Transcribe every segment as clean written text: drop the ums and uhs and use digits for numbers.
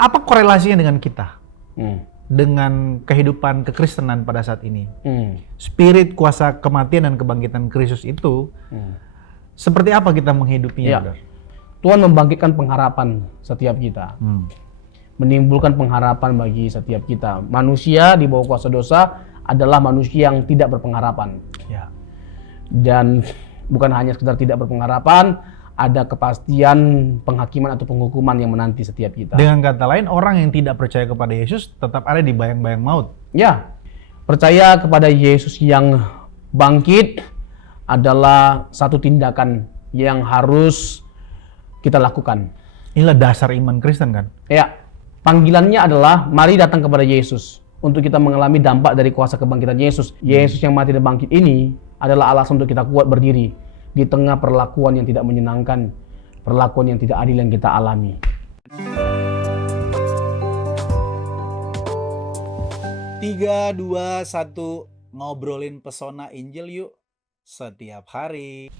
Apa korelasinya dengan kita? Hmm. Dengan kehidupan kekristenan pada saat ini? Spirit, kuasa kematian dan kebangkitan Kristus itu, seperti apa kita menghidupinya? Ya. Brother? Tuhan membangkitkan pengharapan setiap kita. Menimbulkan pengharapan bagi setiap kita. Manusia di bawah kuasa dosa adalah manusia yang tidak berpengharapan. Ya. Dan bukan hanya sekedar tidak berpengharapan, ada kepastian penghakiman atau penghukuman yang menanti setiap kita. Dengan kata lain, orang yang tidak percaya kepada Yesus tetap ada di bayang-bayang maut. Ya, percaya kepada Yesus yang bangkit adalah satu tindakan yang harus kita lakukan. Inilah dasar iman Kristen kan? Ya, panggilannya adalah mari datang kepada Yesus untuk kita mengalami dampak dari kuasa kebangkitan Yesus. Yesus yang mati dan bangkit ini adalah alasan untuk kita kuat berdiri di tengah perlakuan yang tidak menyenangkan, perlakuan yang tidak adil yang kita alami. 3, 2, 1, ngobrolin pesona Injil yuk setiap hari.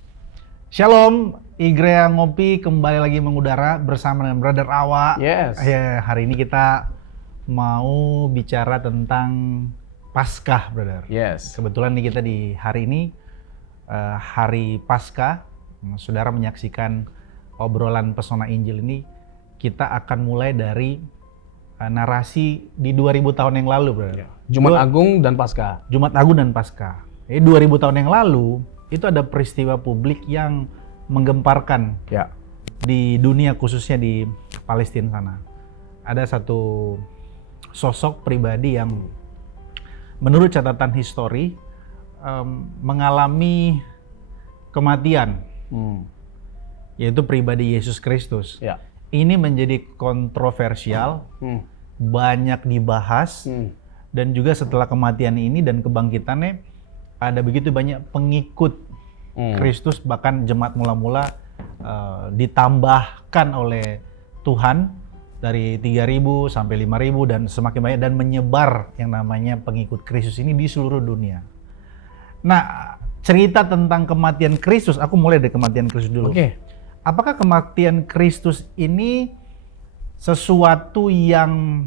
Shalom, Igrea Ngopi kembali lagi mengudara bersama dengan Brother Awa. Yes. Ya, hari ini kita mau bicara tentang Paskah, Brother. Yes. Kebetulan nih kita di hari ini, hari Paskah, saudara menyaksikan obrolan pesona Injil ini, kita akan mulai dari narasi di 2000 tahun yang lalu, Brother. Jumat Agung dan Paskah. Jumat Agung dan Paskah. 2000 tahun yang lalu, itu ada peristiwa publik yang menggemparkan Ya. di dunia, khususnya di Palestina sana. Ada satu sosok pribadi yang menurut catatan histori mengalami kematian, yaitu pribadi Yesus Kristus. Ya. Ini menjadi kontroversial, banyak dibahas, dan juga setelah kematian ini dan kebangkitannya ada begitu banyak pengikut Kristus, bahkan jemaat mula-mula ditambahkan oleh Tuhan dari 3.000 sampai 5.000 dan semakin banyak, dan menyebar yang namanya pengikut Kristus ini di seluruh dunia. Nah, cerita tentang kematian Kristus, aku mulai dari kematian Kristus dulu. Oke. Apakah kematian Kristus ini sesuatu yang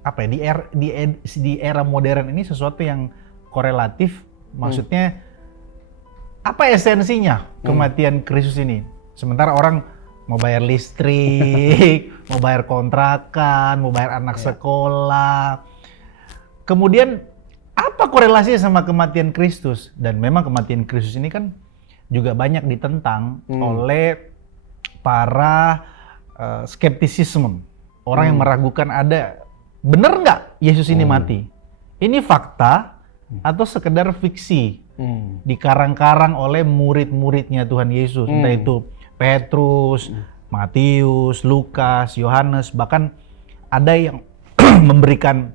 apa ya, di era modern ini sesuatu yang korelatif? Maksudnya apa esensinya kematian Kristus ini? Sementara orang mau bayar listrik, mau bayar kontrakan, mau bayar anak sekolah. Kemudian apa korelasinya sama kematian Kristus? Dan memang kematian Kristus ini kan juga banyak ditentang oleh para skeptisisme. Orang yang meragukan ada, bener nggak Yesus ini mati? Ini fakta atau sekedar fiksi dikarang-karang oleh murid-muridnya Tuhan Yesus, entah itu Petrus, Matius, Lukas, Yohanes, bahkan ada yang memberikan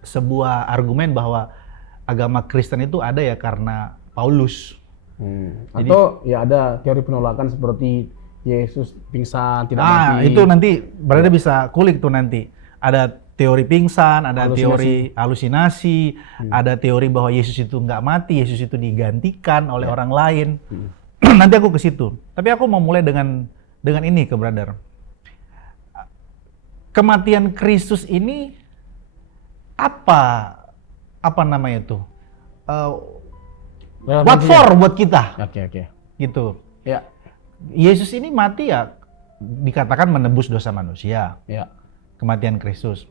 sebuah argumen bahwa agama Kristen itu ada ya karena Paulus. Atau ya ada teori penolakan seperti Yesus pingsan tidak mati. Itu nanti berarti bisa kulik tuh nanti. Ada teori pingsan, ada teori halusinasi, ada teori bahwa Yesus itu nggak mati, Yesus itu digantikan oleh orang lain. Nanti aku ke situ. Tapi aku mau mulai dengan ini ke Brother. Kematian Kristus ini apa namanya itu? What for buat kita? Oke. Gitu. Ya. Yesus ini mati ya dikatakan menebus dosa manusia. Ya. Kematian Kristus.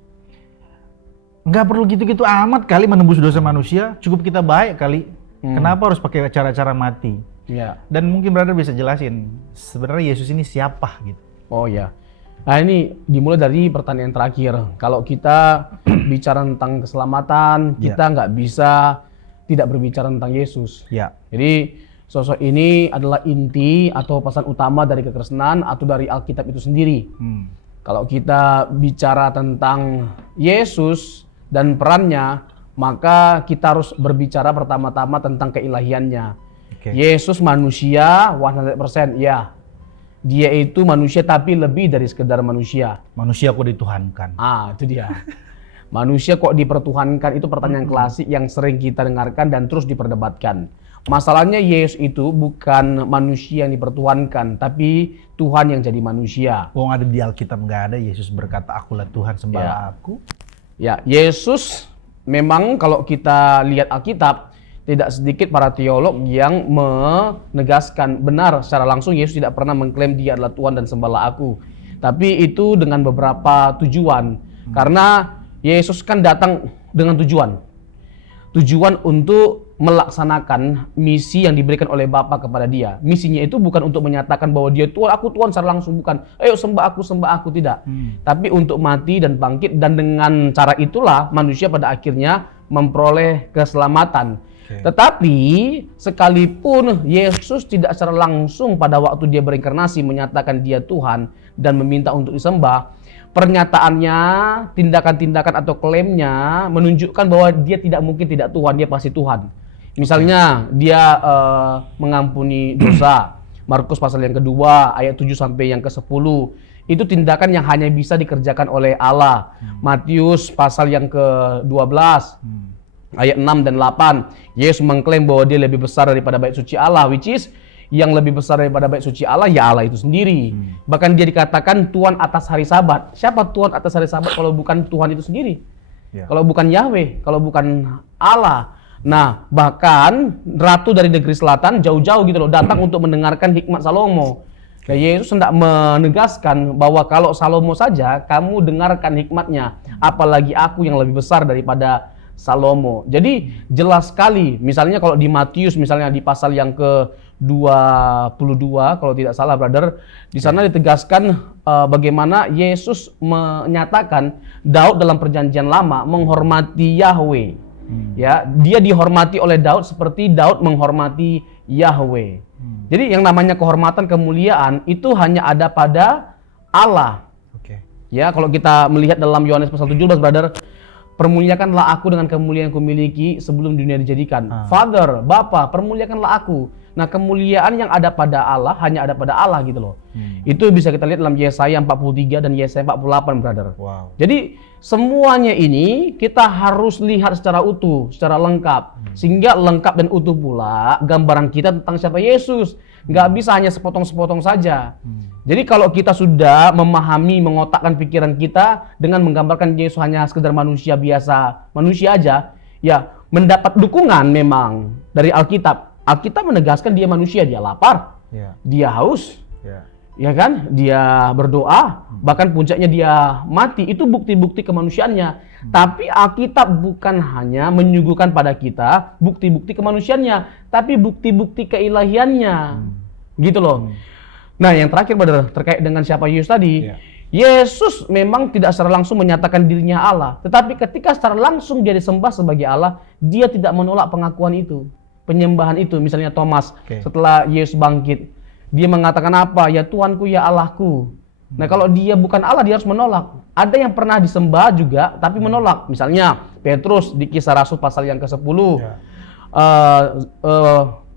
Nggak perlu gitu-gitu amat kali menebus dosa manusia, cukup kita baik kali. Kenapa harus pakai cara-cara mati? Ya. Dan mungkin Brother bisa jelasin sebenarnya Yesus ini siapa gitu. Oh ya. Nah ini dimulai dari pertanyaan terakhir. Kalau kita bicara tentang keselamatan, kita nggak bisa tidak berbicara tentang Yesus. Ya. Jadi sosok ini adalah inti atau pesan utama dari kekristenan atau dari Alkitab itu sendiri. Kalau kita bicara tentang Yesus dan perannya, maka kita harus berbicara pertama-tama tentang keilahiannya. Yesus manusia 100%, ya. Dia itu manusia tapi lebih dari sekedar manusia. Manusia kok dituhankan? Itu dia. Manusia kok dipertuhankan, itu pertanyaan klasik yang sering kita dengarkan dan terus diperdebatkan. Masalahnya Yesus itu bukan manusia yang dipertuhankan, tapi Tuhan yang jadi manusia. Wong ada di Alkitab nggak ada Yesus berkata, "Akulah Tuhan, sembahlah aku." Ya, Yesus memang kalau kita lihat Alkitab, tidak sedikit para teolog yang menegaskan benar secara langsung Yesus tidak pernah mengklaim dia adalah Tuhan dan sembahlah aku. Tapi itu dengan beberapa tujuan. Karena Yesus kan datang dengan tujuan. Tujuan untuk melaksanakan misi yang diberikan oleh Bapa kepada dia. Misinya itu bukan untuk menyatakan bahwa dia Tuhan, aku Tuhan secara langsung, bukan. Ayo sembah aku, tidak. Tapi untuk mati dan bangkit, dan dengan cara itulah manusia pada akhirnya memperoleh keselamatan. Tetapi sekalipun Yesus tidak secara langsung pada waktu dia berinkarnasi menyatakan dia Tuhan dan meminta untuk disembah, pernyataannya, tindakan-tindakan atau klaimnya menunjukkan bahwa dia tidak mungkin tidak Tuhan, dia pasti Tuhan. Misalnya dia mengampuni dosa, Markus pasal yang kedua ayat 7 sampai yang ke-10. Itu tindakan yang hanya bisa dikerjakan oleh Allah. Matius pasal yang ke-12 ayat 6 dan 8. Yesus mengklaim bahwa dia lebih besar daripada bait suci Allah, which is yang lebih besar daripada bait suci Allah, ya Allah itu sendiri. Bahkan dia dikatakan Tuhan atas hari Sabat. Siapa Tuhan atas hari Sabat kalau bukan Tuhan itu sendiri? Kalau bukan Yahweh, kalau bukan Allah. Nah, bahkan ratu dari negeri selatan jauh-jauh gitu loh datang untuk mendengarkan hikmat Salomo. Nah, Yesus hendak menegaskan bahwa kalau Salomo saja kamu dengarkan hikmatnya, apalagi aku yang lebih besar daripada Salomo. Jadi jelas sekali, misalnya kalau di Matius misalnya di pasal yang ke-22 kalau tidak salah brother, di sana ditegaskan bagaimana Yesus menyatakan Daud dalam perjanjian lama menghormati Yahweh. Ya, dia dihormati oleh Daud seperti Daud menghormati Yahweh. Jadi yang namanya kehormatan, kemuliaan itu hanya ada pada Allah. Ya, kalau kita melihat dalam Yohanes pasal 17 brother, permuliakanlah aku dengan kemuliaan yang kumiliki sebelum dunia dijadikan. Father, Bapa, permuliakanlah aku. Nah, kemuliaan yang ada pada Allah hanya ada pada Allah gitu loh. Itu bisa kita lihat dalam Yesaya 43 dan Yesaya 48 brother. Jadi semuanya ini kita harus lihat secara utuh, secara lengkap, sehingga lengkap dan utuh pula gambaran kita tentang siapa Yesus. Nggak bisa hanya sepotong-sepotong saja. Jadi kalau kita sudah memahami, mengotakkan pikiran kita dengan menggambarkan Yesus hanya sekedar manusia biasa, manusia aja, ya mendapat dukungan memang dari Alkitab. Alkitab menegaskan dia manusia, dia lapar, dia haus, ya kan? Dia berdoa, bahkan puncaknya dia mati. Itu bukti-bukti kemanusiaannya. Tapi Alkitab bukan hanya menyuguhkan pada kita bukti-bukti kemanusiaannya, tapi bukti-bukti keilahiannya, gitu loh. Nah, yang terakhir brother, terkait dengan siapa Yesus tadi, Yesus memang tidak secara langsung menyatakan dirinya Allah, tetapi ketika secara langsung dia disembah sebagai Allah, dia tidak menolak pengakuan itu, penyembahan itu. Misalnya Thomas, setelah Yesus bangkit, dia mengatakan apa? Ya Tuhanku, ya Allahku. Nah, kalau dia bukan Allah, dia harus menolak. Ada yang pernah disembah juga, tapi menolak. Misalnya Petrus di Kisah Rasul pasal yang ke-10.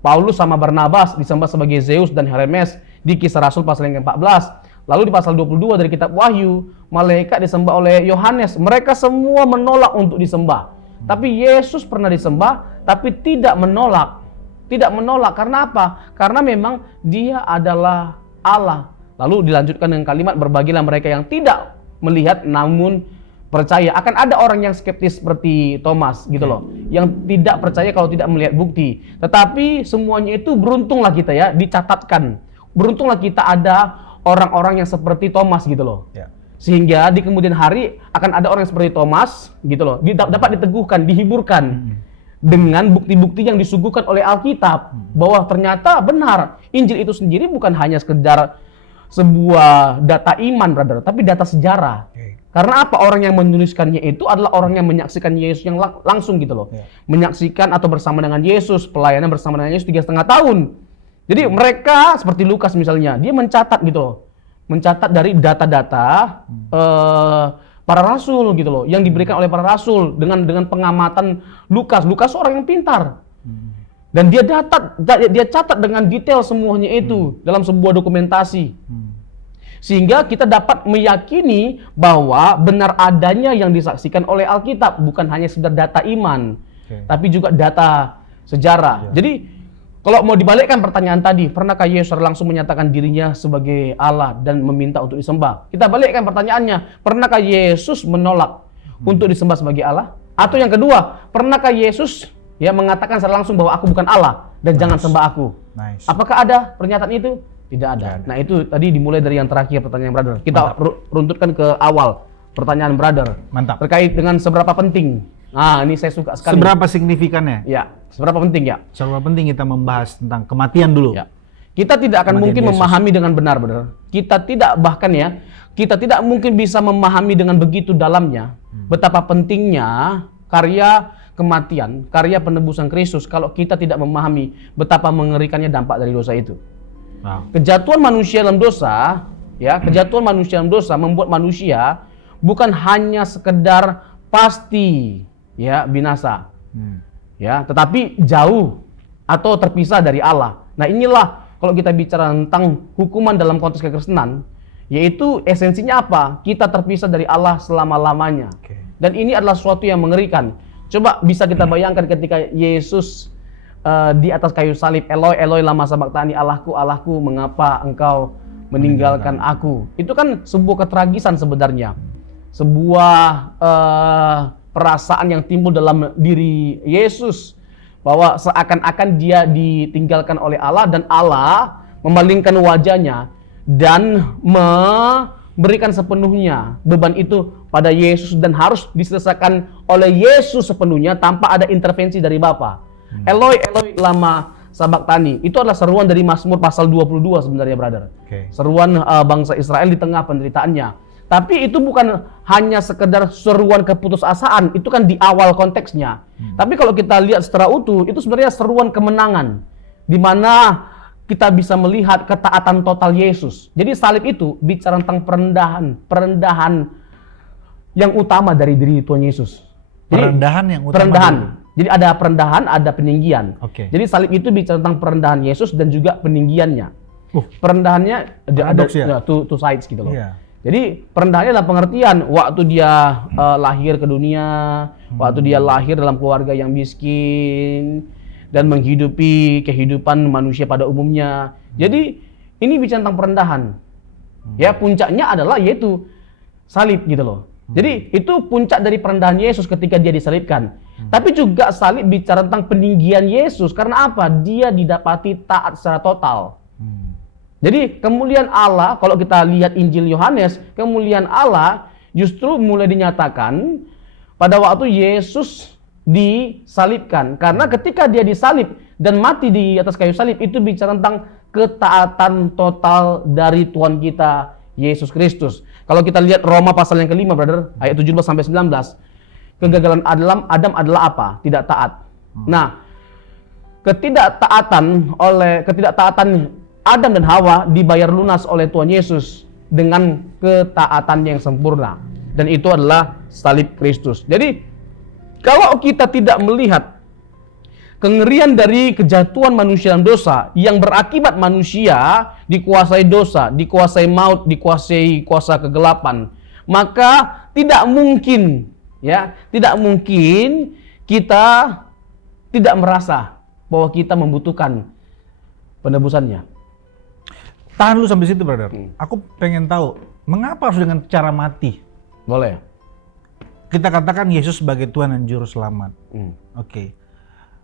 Paulus sama Barnabas disembah sebagai Zeus dan Hermes di Kisah Rasul pasal yang ke-14. Lalu di pasal 22 dari kitab Wahyu, malaikat disembah oleh Yohanes. Mereka semua menolak untuk disembah. Tapi Yesus pernah disembah, tapi tidak menolak. Tidak menolak, karena apa? Karena memang dia adalah Allah. Lalu dilanjutkan dengan kalimat, berbahagialah mereka yang tidak melihat namun percaya. Akan ada orang yang skeptis seperti Thomas gitu loh, yang tidak percaya kalau tidak melihat bukti. Tetapi semuanya itu beruntunglah kita ya, dicatatkan. Beruntunglah kita ada orang-orang yang seperti Thomas gitu loh. Sehingga di kemudian hari akan ada orang yang seperti Thomas gitu loh, dapat diteguhkan, dihiburkan dengan bukti-bukti yang disuguhkan oleh Alkitab, bahwa ternyata benar Injil itu sendiri bukan hanya sekedar sebuah data iman brother, tapi data sejarah. Karena apa? Orang yang menuliskannya itu adalah orang yang menyaksikan Yesus yang langsung gitu loh. Menyaksikan atau bersama dengan Yesus, pelayanan bersama dengan Yesus 3,5 tahun. Jadi mereka seperti Lukas misalnya, dia mencatat gitu loh. Mencatat dari data-data para rasul gitu loh, yang diberikan oleh para rasul dengan pengamatan Lukas. Lukas orang yang pintar. Dan dia catat dengan detail semuanya itu dalam sebuah dokumentasi. Sehingga kita dapat meyakini bahwa benar adanya yang disaksikan oleh Alkitab, bukan hanya sekedar data iman, tapi juga data sejarah. Jadi Kalau mau dibalikkan pertanyaan tadi, pernahkah Yesus langsung menyatakan dirinya sebagai Allah dan meminta untuk disembah? Kita balikkan pertanyaannya, pernahkah Yesus menolak untuk disembah sebagai Allah? Atau yang kedua, pernahkah Yesus mengatakan secara langsung bahwa aku bukan Allah dan jangan sembah aku? Apakah ada pernyataan itu? Tidak ada. Nah itu tadi dimulai dari yang terakhir pertanyaan brother. Kita runtutkan ke awal pertanyaan brother. Mantap. Terkait dengan seberapa penting. Nah ini saya suka sekali. Seberapa signifikannya? Ya, seberapa penting ya? Seberapa penting kita membahas tentang kematian dulu. Ya. Kita tidak akan mungkin memahami dengan benar, brother. Kita tidak mungkin bisa memahami dengan begitu dalamnya betapa pentingnya karya kematian, karya penebusan Kristus kalau kita tidak memahami betapa mengerikannya dampak dari dosa itu. Wow. Kejatuhan manusia dalam dosa, membuat manusia bukan hanya sekedar pasti binasa. Tetapi jauh atau terpisah dari Allah. Nah, inilah kalau kita bicara tentang hukuman dalam konteks kekristenan, yaitu esensinya apa? Kita terpisah dari Allah selama-lamanya. Dan ini adalah sesuatu yang mengerikan. Coba bisa kita bayangkan ketika Yesus di atas kayu salib, Eloi, Eloi lama sabachthani, Allahku, Allahku, mengapa engkau meninggalkan aku? Itu kan sebuah ketragisan sebenarnya. Sebuah perasaan yang timbul dalam diri Yesus bahwa seakan-akan dia ditinggalkan oleh Allah dan Allah memalingkan wajahnya dan memberikan sepenuhnya beban itu pada Yesus dan harus diselesaikan oleh Yesus sepenuhnya tanpa ada intervensi dari Bapa. Eloi, Eloi lama sabachthani itu adalah seruan dari Mazmur pasal 22 sebenarnya, brother. Seruan bangsa Israel di tengah penderitaannya. Tapi itu bukan hanya sekedar seruan keputusasaan, itu kan di awal konteksnya. Tapi kalau kita lihat secara utuh, itu sebenarnya seruan kemenangan, di mana kita bisa melihat ketaatan total Yesus. Jadi salib itu bicara tentang perendahan yang utama dari diri Tuhan Yesus. Jadi, perendahan. Jadi ada perendahan, ada peninggian. Jadi salib itu bicara tentang perendahan Yesus dan juga peninggiannya. Perendahannya ada two sides gitu loh. Jadi perendahannya dalam pengertian waktu dia lahir ke dunia, waktu dia lahir dalam keluarga yang miskin dan menghidupi kehidupan manusia pada umumnya. Jadi ini bicara tentang perendahan. Puncaknya adalah yaitu salib gitu loh. Jadi itu puncak dari perendahan Yesus ketika dia disalibkan. Tapi juga salib bicara tentang peninggian Yesus karena apa? Dia didapati taat secara total. Jadi kemuliaan Allah, kalau kita lihat Injil Yohanes, kemuliaan Allah justru mulai dinyatakan pada waktu Yesus disalibkan. Karena ketika dia disalib dan mati di atas kayu salib, itu bicara tentang ketaatan total dari Tuhan kita, Yesus Kristus. Kalau kita lihat Roma pasal yang kelima, brother, ayat 17-19, kegagalan Adam adalah apa? Tidak taat. Nah, ketidaktaatan Adam dan Hawa dibayar lunas oleh Tuhan Yesus dengan ketaatan yang sempurna. Dan itu adalah salib Kristus. Jadi, kalau kita tidak melihat kengerian dari kejatuhan manusia dalam dosa yang berakibat manusia dikuasai dosa, dikuasai maut, dikuasai kuasa kegelapan, maka tidak mungkin kita tidak merasa bahwa kita membutuhkan penebusannya. Tahan lu sampai situ, brother. Aku pengen tahu, mengapa harus dengan cara mati? Boleh. Kita katakan Yesus sebagai Tuhan dan Juru Selamat.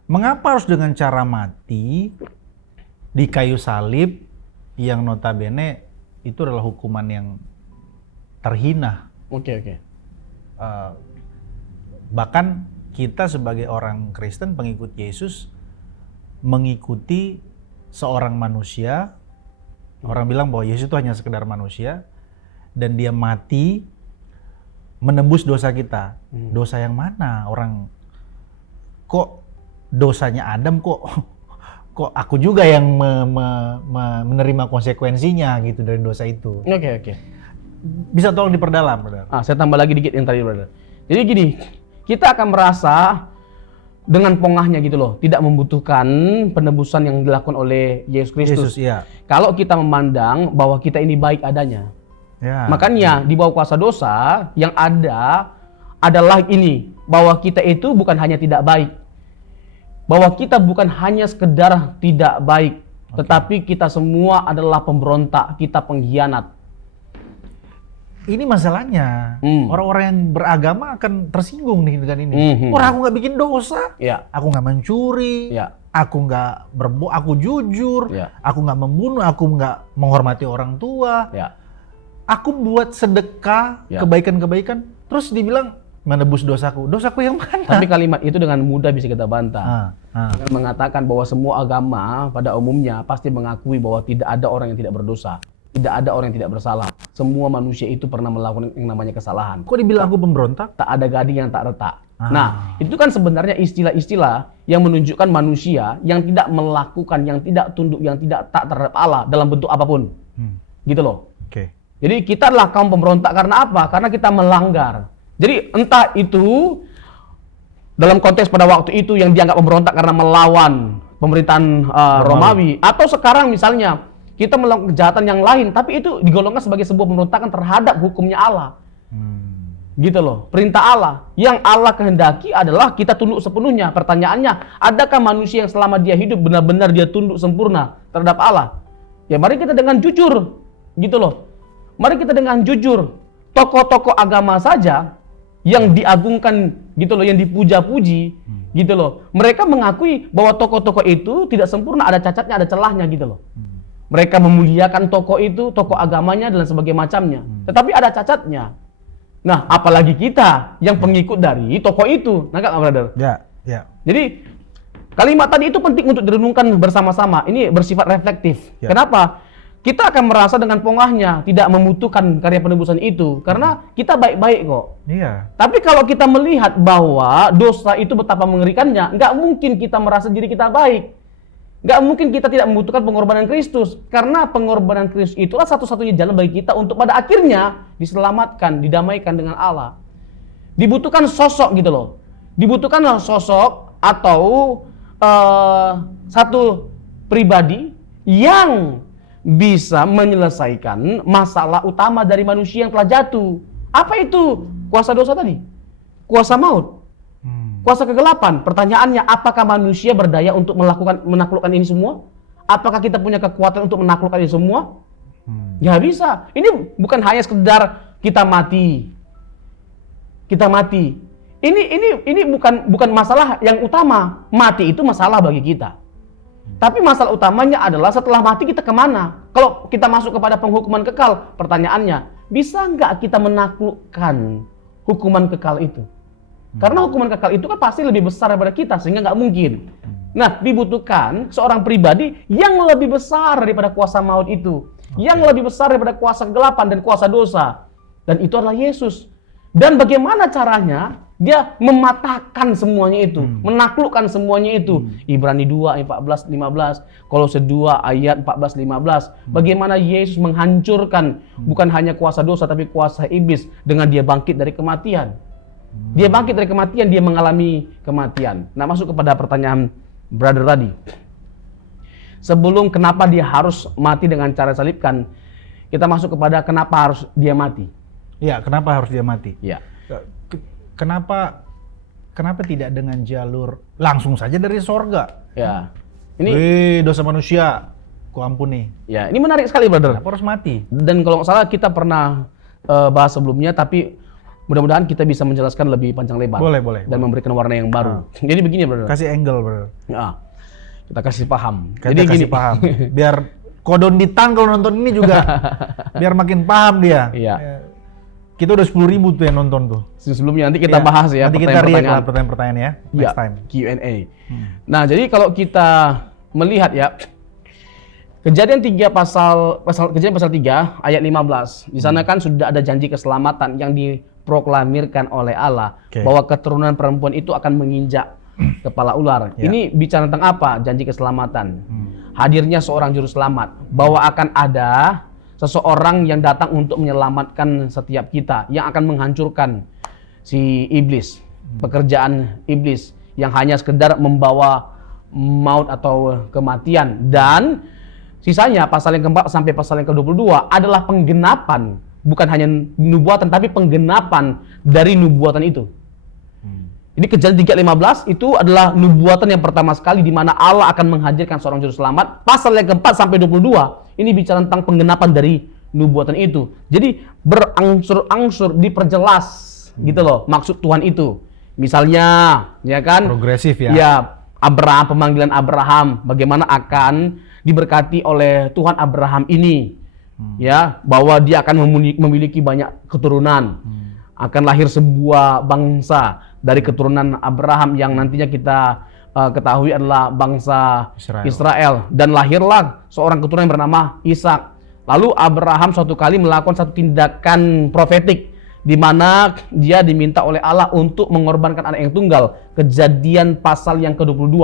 Mengapa harus dengan cara mati di kayu salib yang notabene itu adalah hukuman yang terhina? Bahkan kita sebagai orang Kristen, pengikut Yesus, mengikuti seorang manusia. Orang bilang bahwa Yesus itu hanya sekedar manusia dan dia mati menebus dosa kita. Dosa yang mana? Orang kok dosanya Adam kok aku juga yang menerima konsekuensinya gitu dari dosa itu. Bisa tolong diperdalam, brother? Saya tambah lagi dikit yang tadi, brother. Jadi gini, kita akan merasa dengan pongahnya gitu loh, tidak membutuhkan penebusan yang dilakukan oleh Yesus Kristus. Kalau kita memandang bahwa kita ini baik adanya. Makanya di bawah kuasa dosa yang ada adalah ini, bahwa kita itu bukan hanya tidak baik. bahwa kita bukan hanya sekedar tidak baik, tetapi kita semua adalah pemberontak, kita pengkhianat. Ini masalahnya, orang-orang yang beragama akan tersinggung nih dengan ini. Orang aku nggak bikin dosa, aku nggak mencuri, aku nggak aku jujur, aku nggak membunuh, aku nggak menghormati orang tua, aku buat sedekah, kebaikan-kebaikan, terus dibilang menebus dosaku. Dosaku yang mana? Tapi kalimat itu dengan mudah bisa kita bantah. Dengan mengatakan bahwa semua agama pada umumnya pasti mengakui bahwa tidak ada orang yang tidak berdosa. Tidak ada orang yang tidak bersalah. Semua manusia itu pernah melakukan yang namanya kesalahan. Kok dibilang aku pemberontak? Tak ada gading yang tak retak. Nah, itu kan sebenarnya istilah-istilah yang menunjukkan manusia yang tidak melakukan, yang tidak tunduk, yang tidak tak terhadap Allah dalam bentuk apapun. Gitu loh. Jadi kita adalah kaum pemberontak karena apa? Karena kita melanggar. Jadi entah itu dalam konteks pada waktu itu yang dianggap pemberontak karena melawan pemerintahan Romawi, atau sekarang misalnya kita melakukan kejahatan yang lain, tapi itu digolongkan sebagai sebuah pemberontakan terhadap hukumnya Allah. Gitu loh, perintah Allah. Yang Allah kehendaki adalah kita tunduk sepenuhnya. Pertanyaannya, adakah manusia yang selama dia hidup benar-benar dia tunduk sempurna terhadap Allah? Ya mari kita dengan jujur, gitu loh. Mari kita dengan jujur. Tokoh-tokoh agama saja yang diagungkan, gitu loh, yang dipuja-puji, gitu loh. Mereka mengakui bahwa tokoh-tokoh itu tidak sempurna, ada cacatnya, ada celahnya, gitu loh. Mereka memuliakan tokoh itu, tokoh agamanya dan sebagainya macamnya. Tetapi ada cacatnya. Nah, apalagi kita yang pengikut dari tokoh itu. Nangkap nggak, brother? Ya. Jadi, kalimat tadi itu penting untuk direnungkan bersama-sama. Ini bersifat reflektif. Kenapa? Kita akan merasa dengan pongahnya, tidak membutuhkan karya penebusan itu. Karena kita baik-baik kok. Iya. Tapi kalau kita melihat bahwa dosa itu betapa mengerikannya, nggak mungkin kita merasa diri kita baik. Nggak mungkin kita tidak membutuhkan pengorbanan Kristus, karena pengorbanan Kristus itulah satu-satunya jalan bagi kita untuk pada akhirnya diselamatkan, didamaikan dengan Allah. Dibutuhkan sosok gitu loh, dibutuhkan sosok atau satu pribadi yang bisa menyelesaikan masalah utama dari manusia yang telah jatuh. Apa itu kuasa dosa tadi? Kuasa maut. Kuasa kegelapan. Pertanyaannya, apakah manusia berdaya untuk menaklukkan ini semua? Apakah kita punya kekuatan untuk menaklukkan ini semua? Ya bisa. Ini bukan hanya sekedar kita mati. Kita mati. Ini bukan masalah yang utama. Mati itu masalah bagi kita. Tapi masalah utamanya adalah setelah mati kita kemana? Kalau kita masuk kepada penghukuman kekal, pertanyaannya, bisa nggak kita menaklukkan hukuman kekal itu? Karena hukuman kekal itu kan pasti lebih besar daripada kita, sehingga nggak mungkin. Nah, dibutuhkan seorang pribadi yang lebih besar daripada kuasa maut itu, yang lebih besar daripada kuasa kegelapan dan kuasa dosa. Dan itu adalah Yesus. Dan bagaimana caranya? Dia mematahkan semuanya itu, menaklukkan semuanya itu. Ibrani 2 ayat 14-15, Kolose 2 ayat 14-15. Bagaimana Yesus menghancurkan bukan hanya kuasa dosa tapi kuasa iblis dengan dia bangkit dari kematian. Dia bangkit dari kematian, dia mengalami kematian. Nah, masuk kepada pertanyaan brother tadi. Sebelum kenapa dia harus mati dengan cara salibkan, kita masuk kepada kenapa harus dia mati. Ya, kenapa harus dia mati? Ya. Kenapa tidak dengan jalur langsung saja dari sorga? Ya. Ini dosa manusia, ku ampuni. Ya, ini menarik sekali, brother. Kenapa harus mati? Dan kalau nggak salah kita pernah bahas sebelumnya, tapi mudah-mudahan kita bisa menjelaskan lebih panjang lebar. Boleh. Dan memberikan warna yang baru. Jadi begini, brother. Kasih angle, brother. Nah, kita kasih paham. Jadi gini, paham. Biar kodon ditan kalau nonton ini juga biar makin paham dia. Iya. Kita udah 10.000 tuh yang nonton tuh. Sebelumnya nanti kita bahas ya. Nanti kita react lah pertanyaan-pertanyaan ya. Next time. Q&A. Nah, jadi kalau kita melihat ya, Kejadian 3 Kejadian pasal 3 ayat 15. Di sana kan sudah ada janji keselamatan yang diproklamirkan oleh Allah bahwa keturunan perempuan itu akan menginjak kepala ular. Ini bicara tentang apa? Janji keselamatan. Hadirnya seorang juru selamat, bahwa akan ada seseorang yang datang untuk menyelamatkan setiap kita, yang akan menghancurkan si iblis, pekerjaan iblis yang hanya sekedar membawa maut atau kematian. Dan sisanya pasal yang keempat sampai pasal yang ke-22 adalah penggenapan, bukan hanya nubuatan tapi penggenapan dari nubuatan itu. Jadi Kejadian 3:15 itu adalah nubuatan yang pertama sekali di mana Allah akan menghadirkan seorang juru selamat. Pasal yang keempat sampai 22 ini bicara tentang penggenapan dari nubuatan itu. Jadi berangsur-angsur diperjelas gitu loh maksud Tuhan itu. Misalnya, ya kan? Progresif ya. Ya, Abraham, pemanggilan Abraham, bagaimana akan diberkati oleh Tuhan Abraham ini. Ya, bahwa dia akan memiliki banyak keturunan. Akan lahir sebuah bangsa dari keturunan Abraham yang nantinya kita ketahui adalah bangsa Israel. Dan lahirlah seorang keturunan yang bernama Ishak. Lalu Abraham suatu kali melakukan satu tindakan profetik di mana dia diminta oleh Allah untuk mengorbankan anak yang tunggal. Kejadian pasal yang ke-22.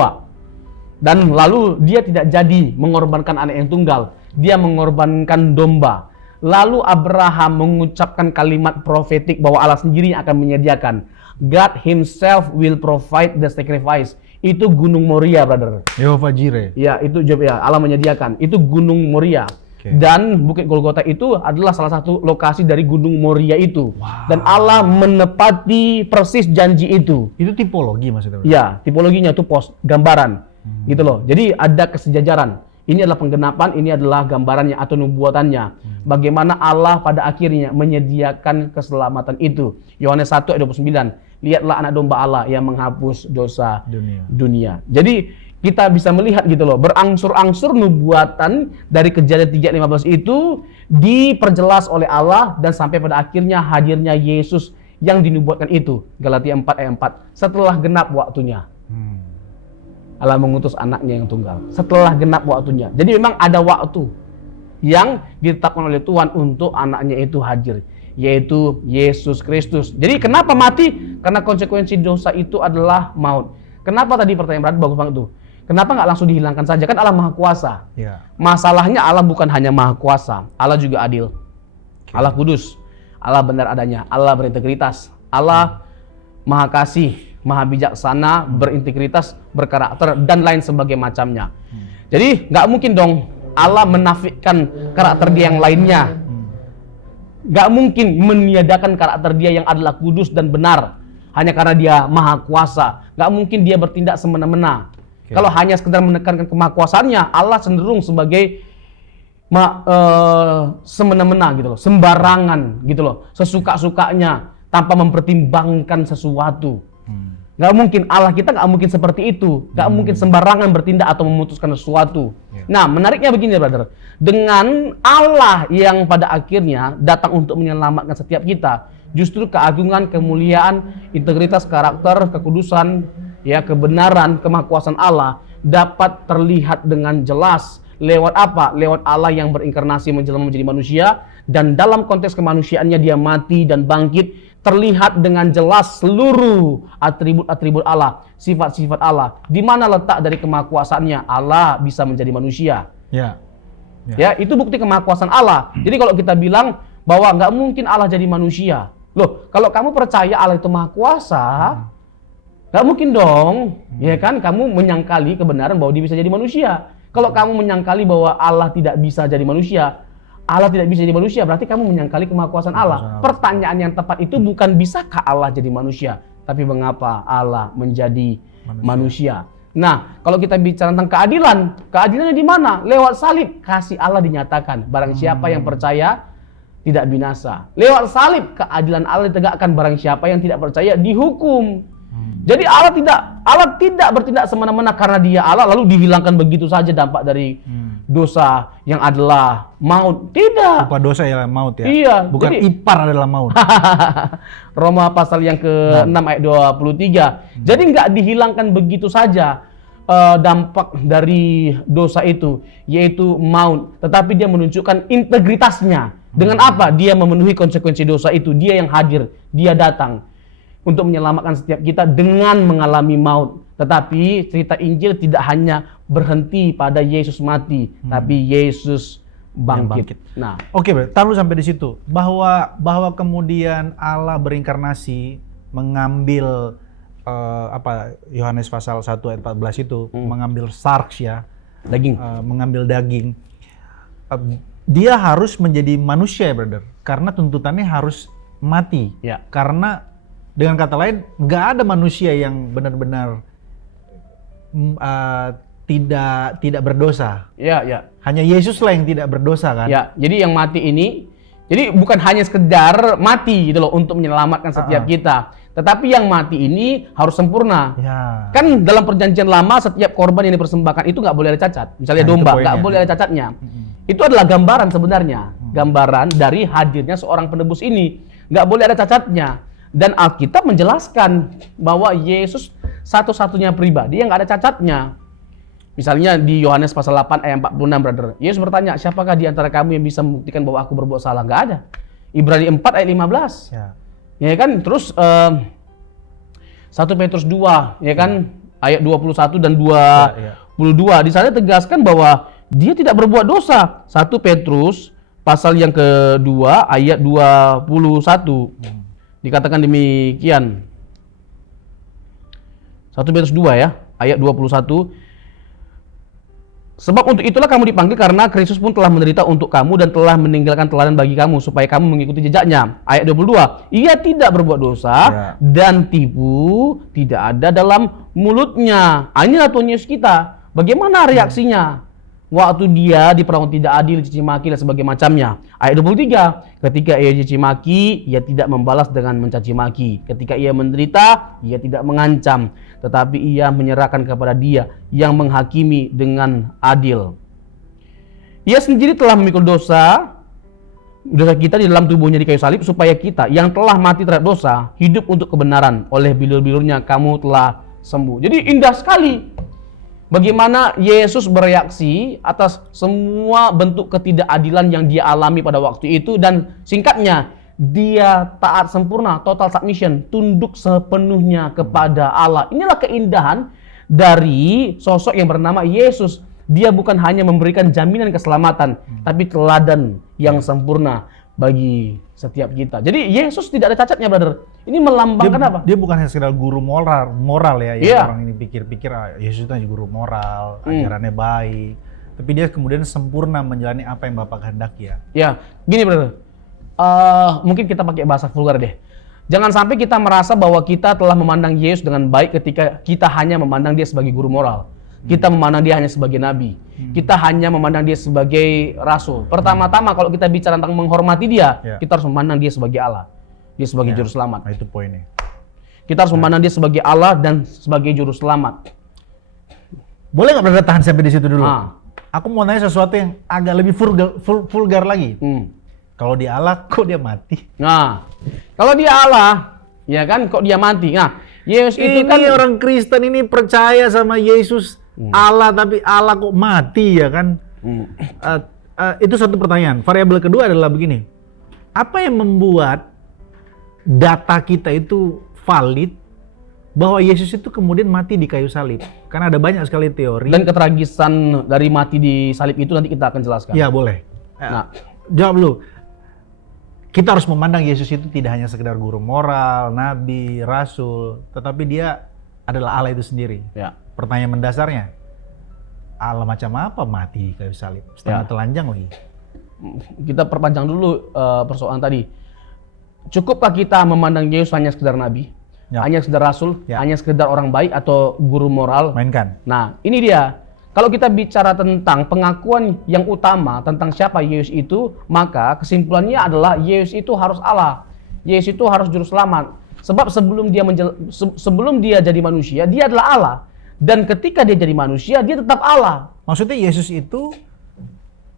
Dan lalu dia tidak jadi mengorbankan anak yang tunggal. Dia mengorbankan domba. Lalu Abraham mengucapkan kalimat profetik bahwa Allah sendiri yang akan menyediakan. God himself will provide the sacrifice. Itu Gunung Moria, brother. Yehova Jireh. Ya, itu ya, Allah menyediakan. Itu Gunung Moria. Okay. Dan Bukit Golgota itu adalah salah satu lokasi dari Gunung Moria itu. Wow. Dan Allah menepati persis janji itu. Itu tipologi maksudnya? Ya, tipologinya itu gambaran. Gitu loh. Jadi ada kesejajaran. Ini adalah penggenapan, ini adalah gambarannya atau nubuatannya. Bagaimana Allah pada akhirnya menyediakan keselamatan itu. Yohanes 1 ayat 29. Lihatlah anak domba Allah yang menghapus dosa dunia. Jadi kita bisa melihat gitu loh, berangsur-angsur nubuatan dari Kejadian 3:15 itu diperjelas oleh Allah dan sampai pada akhirnya hadirnya Yesus yang dinubuatkan itu. Galatia 4 ayat 4. Setelah genap waktunya. Allah mengutus anaknya yang tunggal. Setelah genap waktunya. Jadi memang ada waktu yang ditetapkan oleh Tuhan untuk anaknya itu hadir. Yaitu Yesus Kristus. Jadi kenapa mati? Karena konsekuensi dosa itu adalah maut. Kenapa tadi pertanyaan berat bagus banget tuh. Kenapa nggak langsung dihilangkan saja? Kan Allah Maha Kuasa. Ya. Masalahnya Allah bukan hanya Maha Kuasa. Allah juga adil. Allah kudus. Allah benar adanya. Allah berintegritas. Allah Maha Kasih, Maha Bijaksana, berintegritas, berkarakter, dan lain sebagainya macamnya. Jadi nggak mungkin dong Allah menafikan karakter dia yang lainnya. Nggak mungkin meniadakan karakter dia yang adalah kudus dan benar hanya karena dia Maha Kuasa. Nggak mungkin dia bertindak semena-mena. Kalau hanya sekedar menekankan kemahakuasaannya, Allah cenderung sebagai semena-mena gitu loh, sembarangan gitu loh, sesuka-sukanya tanpa mempertimbangkan sesuatu. Nggak mungkin, Allah kita nggak mungkin seperti itu. Nggak mungkin sembarangan bertindak atau memutuskan sesuatu. Nah, menariknya begini, brother. Dengan Allah yang pada akhirnya datang untuk menyelamatkan setiap kita, justru keagungan, kemuliaan, integritas, karakter, kekudusan, ya, kebenaran, kemahakuasaan Allah dapat terlihat dengan jelas. Lewat apa? Lewat Allah yang berinkarnasi menjadi manusia, dan dalam konteks kemanusiaannya dia mati dan bangkit. Terlihat dengan jelas seluruh atribut-atribut Allah, sifat-sifat Allah. Di mana letak dari kemahakuasaannya Allah bisa menjadi manusia? Ya, itu bukti kemahakuasaan Allah. Jadi kalau kita bilang bahwa nggak mungkin Allah jadi manusia, loh, kalau kamu percaya Allah itu Maha Kuasa, nggak mungkin dong, ya kan? Kamu menyangkali kebenaran bahwa dia bisa jadi manusia. Kalau kamu menyangkali bahwa Allah tidak bisa jadi manusia, Allah tidak bisa jadi manusia, berarti kamu menyangkali kemahakuasaan Allah. Pertanyaan yang tepat itu bukan bisakah Allah jadi manusia, tapi mengapa Allah menjadi manusia. Nah, kalau kita bicara tentang keadilan, keadilannya di mana? Lewat salib, kasih Allah dinyatakan. Barang siapa yang percaya tidak binasa. Lewat salib, keadilan Allah ditegakkan. Barang siapa yang tidak percaya dihukum. Jadi Allah tidak bertindak semena-mena karena dia Allah lalu dihilangkan begitu saja dampak dari dosa yang adalah maut. Tidak. Upah dosa ialah maut ya. Iya. Bukan jadi, ipar adalah maut. Roma pasal yang ke-6 ayat 23. Jadi nggak dihilangkan begitu saja dampak dari dosa itu, yaitu maut. Tetapi dia menunjukkan integritasnya. Dengan apa? Dia memenuhi konsekuensi dosa itu. Dia yang hadir. Dia datang untuk menyelamatkan setiap kita dengan mengalami maut. Tetapi cerita Injil tidak hanya berhenti pada Yesus mati, tapi Yesus bangkit. Nah, oke, taruh sampai di situ. Bahwa kemudian Allah berinkarnasi, mengambil Yohanes pasal 1 ayat 14 itu, mengambil sarks ya, daging, mengambil daging. Dia harus menjadi manusia ya, brother. Karena tuntutannya harus mati. Ya. Karena Dengan kata lain, nggak ada manusia yang benar-benar tidak berdosa. Ya, ya. Hanya Yesus lah yang tidak berdosa kan? Ya, jadi yang mati ini, jadi bukan hanya sekedar mati gitu loh untuk menyelamatkan setiap kita, tetapi yang mati ini harus sempurna. Ya. Kan dalam perjanjian lama setiap korban yang dipersembahkan itu nggak boleh ada cacat. Misalnya Nah, domba itu nggak poinnya. boleh ada cacatnya. Itu adalah gambaran sebenarnya, gambaran dari hadirnya seorang penebus ini. Nggak boleh ada cacatnya. Dan Alkitab menjelaskan bahwa Yesus satu-satunya pribadi yang nggak ada cacatnya. Misalnya di Yohanes pasal 8 ayat 46, brother. Yesus bertanya, siapakah di antara kamu yang bisa membuktikan bahwa aku berbuat salah? Nggak ada. Ibrani 4 ayat 15. Ya kan? Terus 1 Petrus 2, ya kan? Ayat 21 dan 22. Di sana tegaskan bahwa dia tidak berbuat dosa. 1 Petrus pasal yang kedua ayat 21. Dikatakan demikian. 1 Petrus 2 ya, ayat 21. Sebab untuk itulah kamu dipanggil karena Kristus pun telah menderita untuk kamu dan telah meninggalkan teladan bagi kamu supaya kamu mengikuti jejaknya. Ayat 22. Ia tidak berbuat dosa dan tipu tidak ada dalam mulutnya. Inilah Tuhan Yesus kita. Bagaimana reaksinya? Waktu dia diperlakukan tidak adil, dicaci maki dan sebagainya macamnya. Ayat 23, ketika ia dicaci maki, ia tidak membalas dengan mencaci maki. Ketika ia menderita, ia tidak mengancam, tetapi ia menyerahkan kepada Dia yang menghakimi dengan adil. Ia sendiri telah memikul dosa kita di dalam tubuhnya di kayu salib, supaya kita yang telah mati terhadap dosa hidup untuk kebenaran. Oleh bilur-bilurnya kamu telah sembuh. Jadi indah sekali bagaimana Yesus bereaksi atas semua bentuk ketidakadilan yang dia alami pada waktu itu, dan singkatnya, dia taat sempurna, total submission, tunduk sepenuhnya kepada Allah. Inilah keindahan dari sosok yang bernama Yesus. Dia bukan hanya memberikan jaminan keselamatan, tapi teladan yang sempurna bagi setiap kita. Jadi Yesus tidak ada cacatnya, brother. Ini melambangkan apa? Dia bukan hanya sekedar guru moral ya, yang Iya. orang ini pikir-pikir Yesus itu hanya guru moral, ajarannya baik. Tapi dia kemudian sempurna menjalani apa yang Bapa kehendaki ya. Ya, gini brother. Mungkin kita pakai bahasa vulgar deh. Jangan sampai kita merasa bahwa kita telah memandang Yesus dengan baik ketika kita hanya memandang dia sebagai guru moral. Kita memandang dia hanya sebagai nabi. Kita hanya memandang dia sebagai rasul. Pertama-tama kalau kita bicara tentang menghormati dia, kita harus memandang dia sebagai Allah. Dia sebagai juru selamat. Nah, itu poinnya. Kita harus memandang dia sebagai Allah dan sebagai juru selamat. Boleh nggak brother tahan sampai di situ dulu? Ah. Aku mau nanya sesuatu yang agak lebih vulgar lagi. Kalau dia Allah, kok dia mati? Nah, kalau dia Allah, ya kan, kok dia mati? Nah, Yesus itu Ini kan orang Kristen ini percaya sama Yesus Allah, tapi Allah kok mati ya kan? Itu satu pertanyaan. Variabel kedua adalah begini. Apa yang membuat data kita itu valid bahwa Yesus itu kemudian mati di kayu salib? Karena ada banyak sekali teori. dan ketragisan dari mati di salib itu nanti kita akan jelaskan. Ya boleh. Nah, Jawab dulu. Kita harus memandang Yesus itu tidak hanya sekedar guru moral, nabi, rasul, tetapi dia adalah Allah itu sendiri. ya. Pertanyaan mendasarnya, Allah macam apa mati di kayu salib? Setengah telanjang lagi. Kita perpanjang dulu persoalan tadi. Cukupkah kita memandang Yesus hanya sekedar nabi, hanya sekedar rasul, hanya sekedar orang baik atau guru moral? Mainkan. Nah, ini dia. Kalau kita bicara tentang pengakuan yang utama tentang siapa Yesus itu, maka kesimpulannya adalah Yesus itu harus Allah. Yesus itu harus juru selamat. Sebab sebelum dia jadi manusia, dia adalah Allah. Dan ketika dia jadi manusia, dia tetap Allah. Maksudnya Yesus itu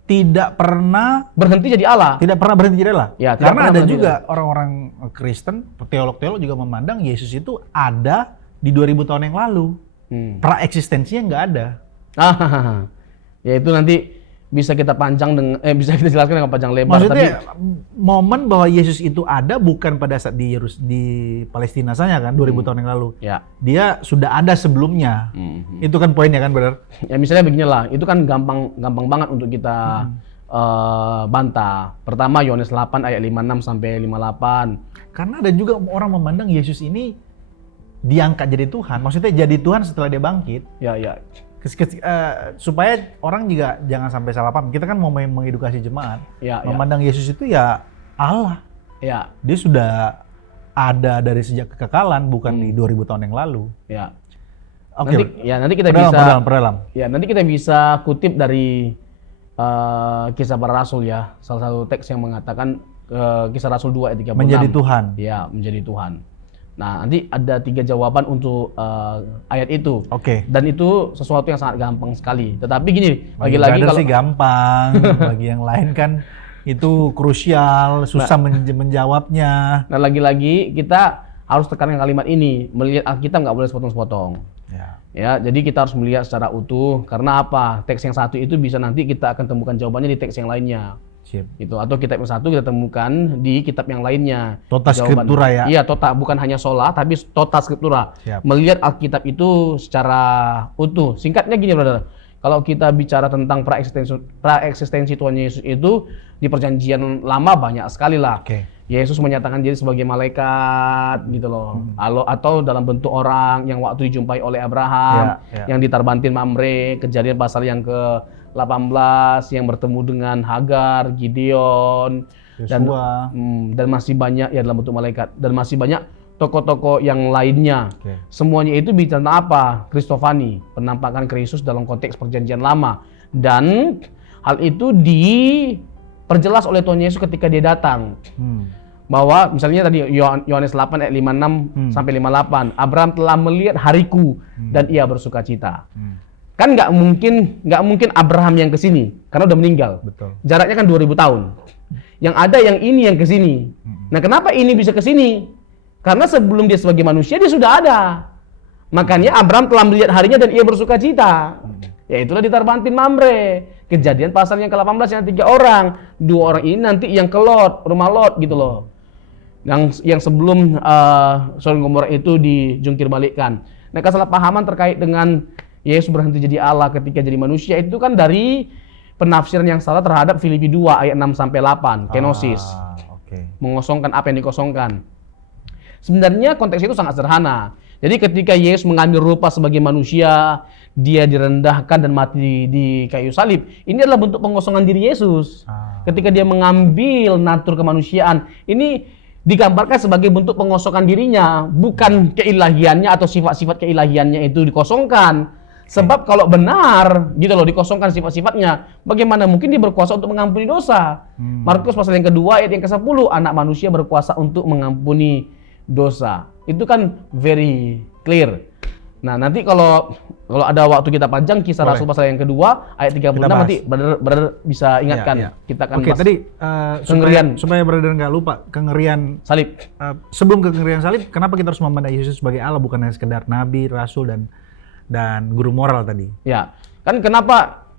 tidak pernah Berhenti jadi Allah. tidak pernah berhenti jadi Allah. Ya, tidak Karena pernah ada berhenti juga orang-orang Kristen, teolog-teolog juga memandang Yesus itu ada di 2000 tahun yang lalu. Pra-eksistensinya nggak ada. Ya itu nanti bisa kita bisa kita jelaskan dengan panjang lebar. Maksudnya momen bahwa Yesus itu ada bukan pada saat di Palestina saja kan 2000 tahun yang lalu. Ya. Dia sudah ada sebelumnya. Itu kan poinnya kan, benar? Ya misalnya beginilah, itu kan gampang banget untuk kita bantah. Pertama Yohanes 8 ayat 56 sampai 58. Karena ada juga orang memandang Yesus ini diangkat jadi Tuhan. Maksudnya jadi Tuhan setelah dia bangkit. Ya. Supaya orang juga jangan sampai salah paham. Kita kan mau mengedukasi jemaat. Ya. Memandang Yesus itu ya Allah. Ya. Dia sudah ada dari sejak kekekalan, bukan di 2000 tahun yang lalu. Ya. Oke. Nanti kita Perdalam. Ya, nanti kita bisa kutip dari Kisah Para Rasul ya. Salah satu teks yang mengatakan Kisah Rasul 2 ayat 36. Menjadi Tuhan. Ya, menjadi Tuhan. Nah, nanti ada 3 jawaban untuk ayat itu. Oke. Dan itu sesuatu yang sangat gampang sekali. Tetapi gini, Bagi lagi-lagi brother kalau sih gampang, bagi yang lain kan itu krusial, susah menjawabnya. Nah, lagi-lagi kita harus tekankan kalimat ini, melihat Alkitab nggak boleh sepotong-sepotong. Ya, jadi kita harus melihat secara utuh. Karena apa? Teks yang satu itu bisa nanti kita akan temukan jawabannya di teks yang lainnya. Sip. Itu atau kitab yang satu kita temukan di kitab yang lainnya. Tota Scriptura ya. Iya, tota, bukan hanya sola tapi tota Scriptura. Siap. Melihat Alkitab itu secara utuh. Singkatnya gini, Brother. Kalau kita bicara tentang praeksistensi Tuhan Yesus itu di perjanjian lama banyak sekali lah. Oke. Yesus menyatakan diri sebagai malaikat gitu loh. Atau dalam bentuk orang yang waktu dijumpai oleh Abraham, yang ditarbantin Mamre, Kejadian pasal yang ke-18 yang bertemu dengan Hagar, Gideon, dan masih banyak ya dalam bentuk malaikat, dan masih banyak tokoh-tokoh yang lainnya. Semuanya itu bicara tentang apa? Kristofani, penampakan Kristus dalam konteks perjanjian lama. Dan hal itu diperjelas oleh Tuhan Yesus ketika dia datang. Bahwa misalnya tadi Yohanes 8 ayat 56 sampai 58, Abraham telah melihat hariku dan ia bersuka cita. Kan nggak mungkin Abraham yang ke sini karena udah meninggal. Betul. Jaraknya kan 2000 tahun. Yang ada yang ini yang ke sini. Nah, kenapa ini bisa ke sini? Karena sebelum dia sebagai manusia dia sudah ada. Makanya Abraham telah melihat harinya dan ia bersuka cita. Ya itulah ditarbantin Mamre. Kejadian pasal yang ke-18 yang 3 orang. 2 orang ini nanti yang ke Lot, rumah Lot gitu loh. Yang sebelum Sodom Gomora itu dijungkir balikkan. Nah, kesalahpahaman terkait dengan Yesus berhenti jadi Allah ketika jadi manusia itu kan dari penafsiran yang salah terhadap Filipi 2 ayat 6 sampai 8, kenosis. Mengosongkan apa yang dikosongkan. Sebenarnya konteks itu sangat sederhana. Jadi ketika Yesus mengambil rupa sebagai manusia, dia direndahkan dan mati di kayu salib. Ini adalah bentuk pengosongan diri Yesus. Ketika dia mengambil natur kemanusiaan, ini digambarkan sebagai bentuk pengosongan dirinya, bukan keilahiannya atau sifat-sifat keilahiannya itu dikosongkan. Sebab kalau benar gitu loh dikosongkan sifat-sifatnya, bagaimana mungkin dia berkuasa untuk mengampuni dosa? Markus pasal yang kedua ayat yang ke-10, anak manusia berkuasa untuk mengampuni dosa. Itu kan very clear. Nah, nanti kalau ada waktu kita panjang Kisah Rasul pasal yang kedua ayat 36 nanti brother bisa ingatkan. Kita akan tadi kengerian supaya brother nggak lupa kengerian salib. Sebelum kengerian salib, kenapa kita harus memandang Yesus sebagai Allah bukan hanya sekedar nabi, rasul dan guru moral tadi? Ya, kan kenapa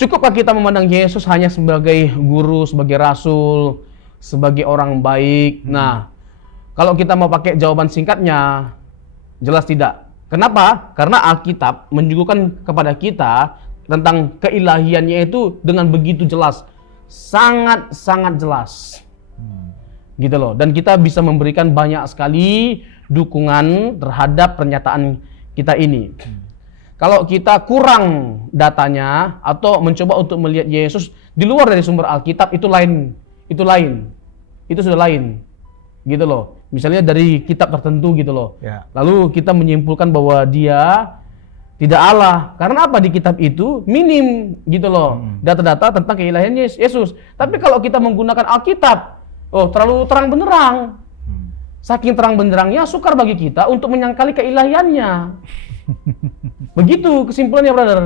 cukupkah kita memandang Yesus hanya sebagai guru, sebagai rasul, sebagai orang baik? Nah, kalau kita mau pakai jawaban singkatnya, jelas tidak. Kenapa? Karena Alkitab menyuguhkan kepada kita tentang keilahiannya itu dengan begitu jelas. Sangat-sangat jelas. Gitu loh. Dan kita bisa memberikan banyak sekali dukungan terhadap pernyataan kita ini. Kalau kita kurang datanya atau mencoba untuk melihat Yesus di luar dari sumber Alkitab, itu lain. Itu sudah lain. Gitu loh. Misalnya dari kitab tertentu gitu loh. Lalu kita menyimpulkan bahwa dia tidak Allah. Karena apa? Di kitab itu minim gitu loh. Data-data tentang keilahian Yesus. Tapi kalau kita menggunakan Alkitab, terlalu terang benderang. Saking terang benderangnya sukar bagi kita untuk menyangkali keilahiannya. Begitu kesimpulannya, brother.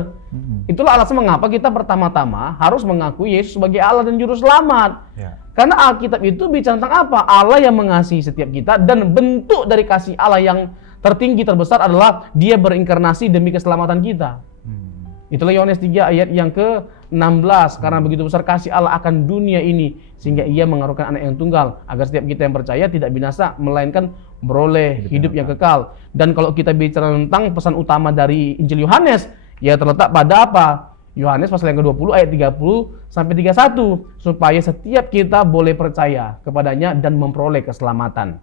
Itulah alasan mengapa kita pertama-tama harus mengakui Yesus sebagai Allah dan Juru Selamat. Karena Alkitab itu bicara tentang apa? Allah yang mengasihi setiap kita, dan bentuk dari kasih Allah yang tertinggi terbesar adalah Dia berinkarnasi demi keselamatan kita. Itulah Yohanes 3 ayat yang ke-16. Karena begitu besar kasih Allah akan dunia ini sehingga Ia mengaruniakan anak yang tunggal agar setiap kita yang percaya tidak binasa melainkan beroleh hidup yang kekal. Dan kalau kita bicara tentang pesan utama dari Injil Yohanes, ya terletak pada apa? Yohanes pasal yang ke-20 ayat 30 sampai 31, supaya setiap kita boleh percaya kepadanya dan memperoleh keselamatan.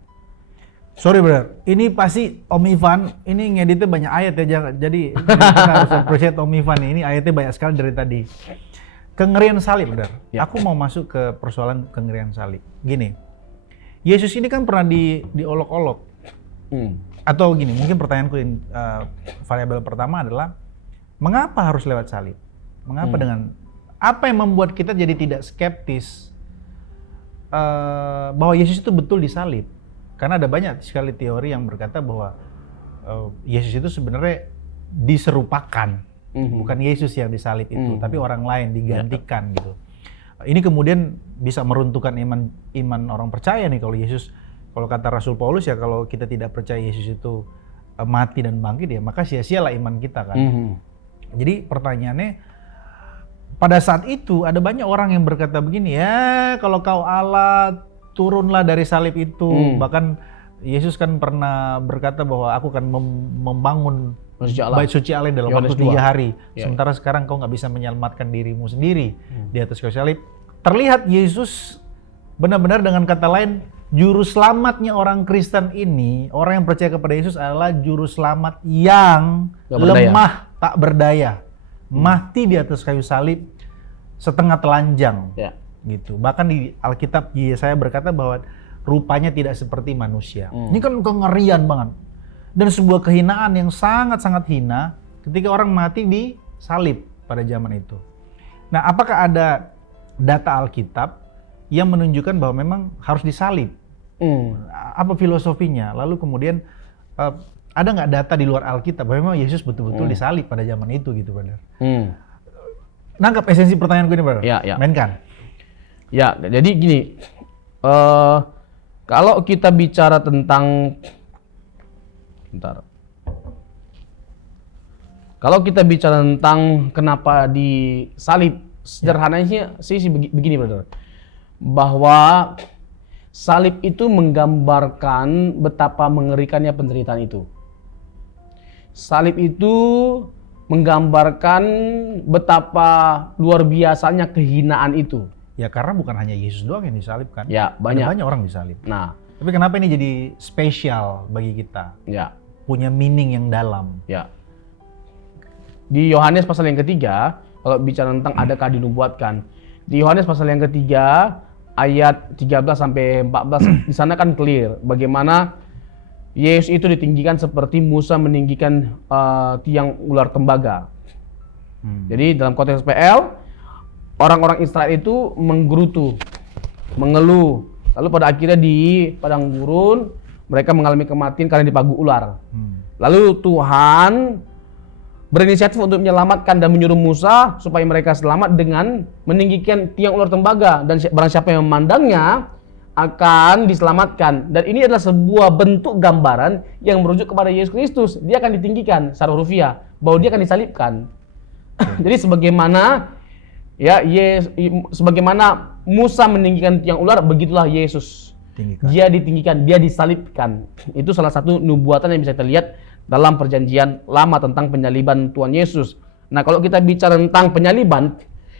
Sorry brother, ini pasti Om Ivan, ini ngeditnya banyak ayat ya, jadi kita harus appreciate Om Ivan ini ayatnya banyak sekali dari tadi. Kengerian salib brother, aku mau masuk ke persoalan kengerian salib. Gini, Yesus ini kan pernah diolok-olok. Atau gini, mungkin pertanyaanku variabel pertama adalah mengapa harus lewat salib? Mengapa dengan apa yang membuat kita jadi tidak skeptis bahwa Yesus itu betul disalib? Karena ada banyak sekali teori yang berkata bahwa Yesus itu sebenarnya diserupakan, bukan Yesus yang disalib itu, tapi orang lain digantikan gitu. Ini kemudian bisa meruntuhkan iman orang percaya nih kalau Yesus. Kalau kata Rasul Paulus ya, kalau kita tidak percaya Yesus itu mati dan bangkit ya, maka sia-sialah iman kita kan. Jadi pertanyaannya, pada saat itu ada banyak orang yang berkata begini, ya kalau kau Allah turunlah dari salib itu. Bahkan Yesus kan pernah berkata bahwa aku akan membangun bait suci Allah dalam waktu 3 hari. Sementara sekarang kau nggak bisa menyelamatkan dirimu sendiri di atas kayu salib. Terlihat Yesus benar-benar, dengan kata lain, juru selamatnya orang Kristen ini, orang yang percaya kepada Yesus adalah juru selamat yang lemah, tak berdaya. Mati di atas kayu salib setengah telanjang. Gitu. Bahkan di Alkitab Yesaya berkata bahwa rupanya tidak seperti manusia. Ini kan kengerian banget. Dan sebuah kehinaan yang sangat-sangat hina ketika orang mati di salib pada zaman itu. Nah, apakah ada data Alkitab yang menunjukkan bahwa memang harus disalib? Apa filosofinya? Lalu kemudian ada nggak data di luar Alkitab bahwa memang Yesus betul-betul disalib pada zaman itu gitu, Brother? Nangkap esensi pertanyaan gue ini, Brother? Ya. Mainkan. Ya, jadi gini, kalau kita bicara tentang, kalau kita bicara tentang kenapa disalib, sederhananya sih begini, Brother, bahwa salib itu menggambarkan betapa mengerikannya penderitaan itu. Salib itu menggambarkan betapa luar biasanya kehinaan itu. Ya karena bukan hanya Yesus doang yang disalib kan. Ya, banyak orang disalib. Nah, tapi kenapa ini jadi spesial bagi kita? Ya. Punya meaning yang dalam. Ya. Di Yohanes pasal yang ketiga, kalau bicara tentang adakah dinubuatkan, di Yohanes pasal yang ketiga ayat 13 sampai 14 di sana kan clear bagaimana Yesus itu ditinggikan seperti Musa meninggikan tiang ular tembaga. Jadi dalam konteks PL, orang-orang Israel itu menggerutu, mengeluh. Lalu pada akhirnya di padang gurun mereka mengalami kematian karena dipagu ular. Lalu Tuhan berinisiatif untuk menyelamatkan dan menyuruh Musa supaya mereka selamat dengan meninggikan tiang ular tembaga, dan barang siapa yang memandangnya akan diselamatkan. Dan ini adalah sebuah bentuk gambaran yang merujuk kepada Yesus Kristus. Dia akan ditinggikan secara rufiah, bahwa dia akan disalibkan. Jadi sebagaimana sebagaimana Musa meninggikan tiang ular, begitulah Yesus. Dia ditinggikan, dia disalibkan. Itu salah satu nubuatan yang bisa kita lihat dalam perjanjian lama tentang penyaliban Tuhan Yesus. Nah, kalau kita bicara tentang penyaliban,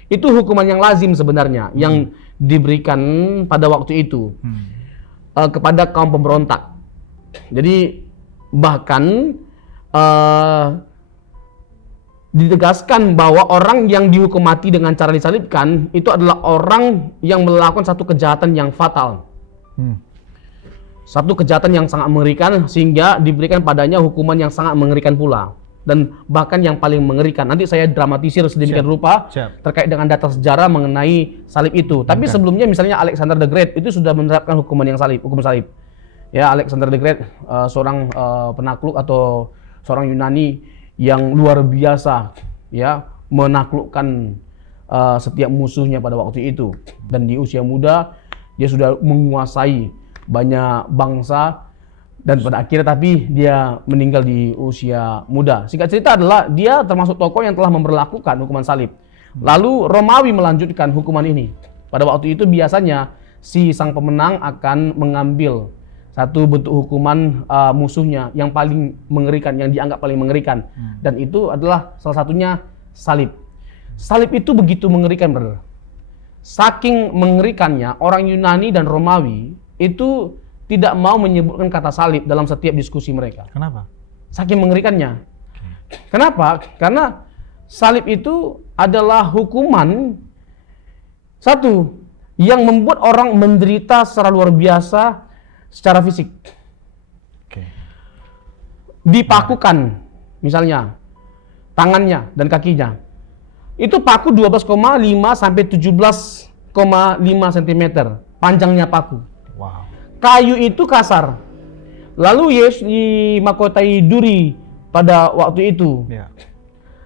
itu hukuman yang lazim sebenarnya yang diberikan pada waktu itu kepada kaum pemberontak. Jadi bahkan ditegaskan bahwa orang yang dihukum mati dengan cara disalibkan itu adalah orang yang melakukan satu kejahatan yang fatal. Satu kejahatan yang sangat mengerikan, sehingga diberikan padanya hukuman yang sangat mengerikan pula. Dan bahkan yang paling mengerikan, nanti saya dramatisir sedemikian rupa terkait dengan data sejarah mengenai salib itu. Tapi sebelumnya misalnya Alexander the Great itu sudah menerapkan hukum salib. Ya, Alexander the Great seorang penakluk atau seorang Yunani yang luar biasa, ya, menaklukkan setiap musuhnya pada waktu itu. Dan di usia muda dia sudah menguasai banyak bangsa, dan pada akhirnya tapi dia meninggal di usia muda. Singkat cerita adalah dia termasuk tokoh yang telah memberlakukan hukuman salib. Lalu Romawi melanjutkan hukuman ini. Pada waktu itu biasanya si sang pemenang akan mengambil satu bentuk hukuman musuhnya yang paling mengerikan, yang dianggap paling mengerikan. Dan itu adalah salah satunya salib. Salib itu begitu mengerikan, brother. Saking mengerikannya, orang Yunani dan Romawi itu tidak mau menyebutkan kata salib dalam setiap diskusi mereka. Kenapa? Saking mengerikannya. Kenapa? Karena salib itu adalah hukuman satu yang membuat orang menderita secara luar biasa secara fisik. Oke. Dipakukan, misalnya tangannya dan kakinya. Itu paku 12,5 sampai 17,5 cm panjangnya paku. Wow. Kayu itu kasar. Lalu Yesus dimahkotai duri pada waktu itu. Ya.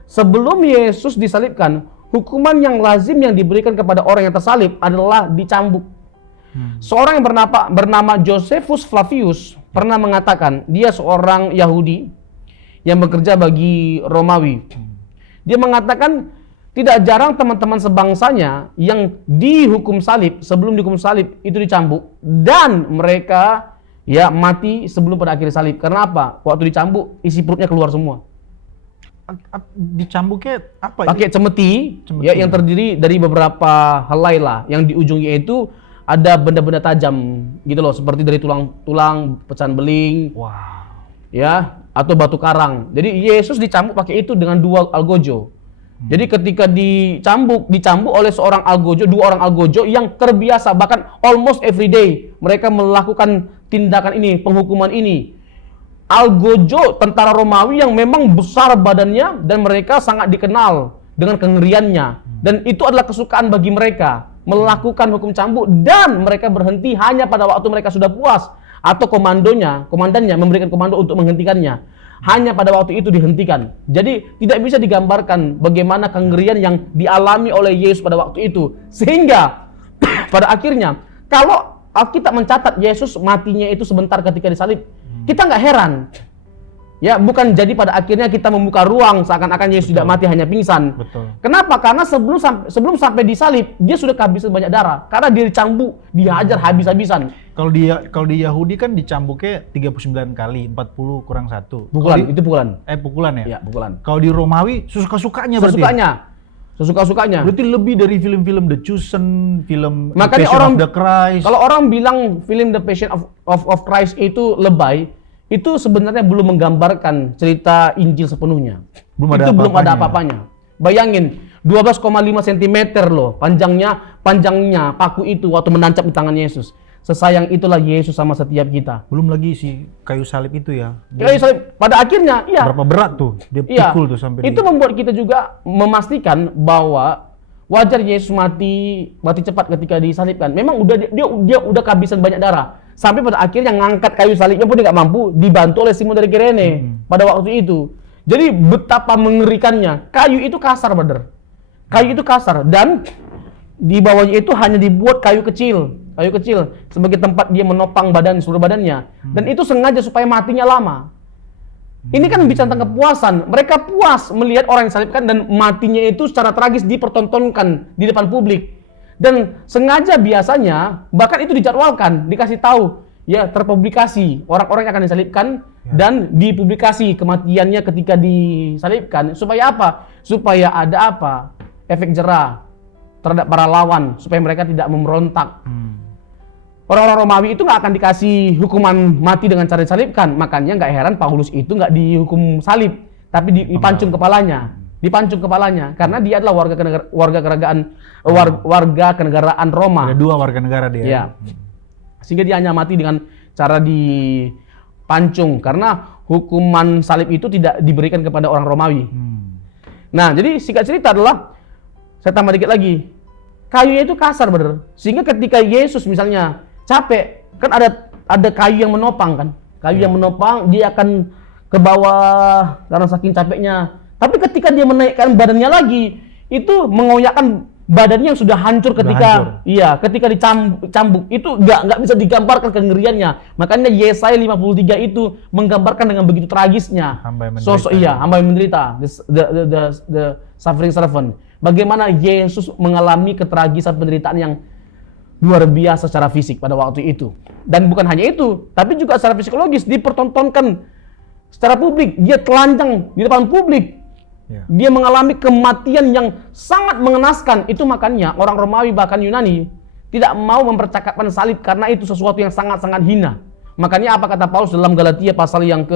Sebelum Yesus disalibkan, hukuman yang lazim yang diberikan kepada orang yang tersalib adalah dicambuk. Seorang yang bernama Josephus Flavius pernah mengatakan, dia seorang Yahudi yang bekerja bagi Romawi. Dia mengatakan tidak jarang teman-teman sebangsanya yang dihukum salib, sebelum dihukum salib itu dicambuk, dan mereka ya mati sebelum pada akhir salib. Karena apa? Waktu dicambuk isi perutnya keluar semua. Dicambuknya apa? Pakai cemeti, ya, yang terdiri dari beberapa helai lah, yang di ujungnya itu ada benda-benda tajam gitu loh, seperti dari tulang pecahan beling, Wow. ya, atau batu karang. Jadi Yesus dicambuk pakai itu dengan 2 algojo. Jadi ketika dicambuk oleh dua orang algojo yang terbiasa, bahkan almost every day mereka melakukan tindakan ini, penghukuman ini. Algojo tentara Romawi yang memang besar badannya dan mereka sangat dikenal dengan kengeriannya, dan itu adalah kesukaan bagi mereka melakukan hukum cambuk, dan mereka berhenti hanya pada waktu mereka sudah puas, atau komandannya memberikan komando untuk menghentikannya. Hanya pada waktu itu dihentikan. Jadi tidak bisa digambarkan bagaimana kengerian yang dialami oleh Yesus pada waktu itu, sehingga pada akhirnya kalau Alkitab mencatat Yesus matinya itu sebentar ketika disalib, kita nggak heran. Ya, bukan jadi pada akhirnya kita membuka ruang seakan-akan Yesus tidak mati, hanya pingsan. Betul. Kenapa? Karena sebelum sampai disalib, dia sudah kehabisan banyak darah. Karena dia dicambuk, dihajar habis-habisan. Kalau di Yahudi kan dicambuknya 39 kali, 40 kurang 1. Pukulan, itu pukulan. Pukulan ya? Ya, pukulan. Kalau di Romawi suka-sukanya berarti. Sesuka-sukanya. Berarti lebih dari film-film The Chosen, film The Makanya Passion of the Christ. Kalau orang bilang film The Passion of Christ itu lebay, itu sebenarnya belum menggambarkan cerita Injil sepenuhnya. Belum ada apa-apanya. Bayangin, 12,5 cm loh panjangnya paku itu waktu menancap di tangan Yesus. Sesayang itulah Yesus sama setiap kita. Belum lagi si kayu salib itu ya. Kayu salib pada akhirnya, iya. Berapa berat tuh dia pikul tuh sampai itu membuat kita juga memastikan bahwa wajar Yesus mati cepat ketika disalibkan. Memang dia udah kehabisan banyak darah. Sampai pada akhirnya ngangkat kayu salibnya pun dia nggak mampu, dibantu oleh Simon dari Kirene pada waktu itu. Jadi betapa mengerikannya. Kayu itu kasar, brother. Kayu itu kasar, dan di bawahnya itu hanya dibuat kayu kecil sebagai tempat dia menopang seluruh badannya. Dan itu sengaja supaya matinya lama. Ini kan bicara tentang kepuasan. Mereka puas melihat orang yang disalibkan dan matinya itu secara tragis dipertontonkan di depan publik. Dan sengaja biasanya, bahkan itu dijadwalkan, dikasih tahu, ya, terpublikasi orang-orang yang akan disalibkan, dan dipublikasi kematiannya ketika disalibkan. Supaya apa? Supaya ada apa? Efek jerah terhadap para lawan, supaya mereka tidak memberontak. Orang-orang Romawi itu nggak akan dikasih hukuman mati dengan cara disalibkan. Makanya nggak heran Paulus itu nggak dihukum salib, tapi dipancung kepalanya. Karena dia adalah warga kenegaraan Roma. Ada 2 warga negara dia. Ya. Sehingga dia hanya mati dengan cara dipancung, karena hukuman salib itu tidak diberikan kepada orang Romawi. Nah, jadi singkat cerita adalah, saya tambah dikit lagi, kayunya itu kasar, bener. Sehingga ketika Yesus misalnya capek, kan ada kayu yang menopang kan, yang menopang, dia akan ke bawah karena saking capeknya. Tapi ketika dia menaikkan badannya lagi, itu mengoyakkan badannya yang sudah hancur ketika dicambuk. Itu nggak bisa digambarkan kengeriannya. Makanya Yesaya 53 itu menggambarkan dengan begitu tragisnya hamba yang menderita, the suffering servant. Bagaimana Yesus mengalami ketragisan penderitaan yang luar biasa secara fisik pada waktu itu. Dan bukan hanya itu, tapi juga secara psikologis dipertontonkan secara publik. Dia telanjang di depan publik. Dia mengalami kematian yang sangat mengenaskan. Itu makanya orang Romawi bahkan Yunani tidak mau mempercakapkan salib, karena itu sesuatu yang sangat-sangat hina. Makanya apa kata Paulus dalam Galatia pasal yang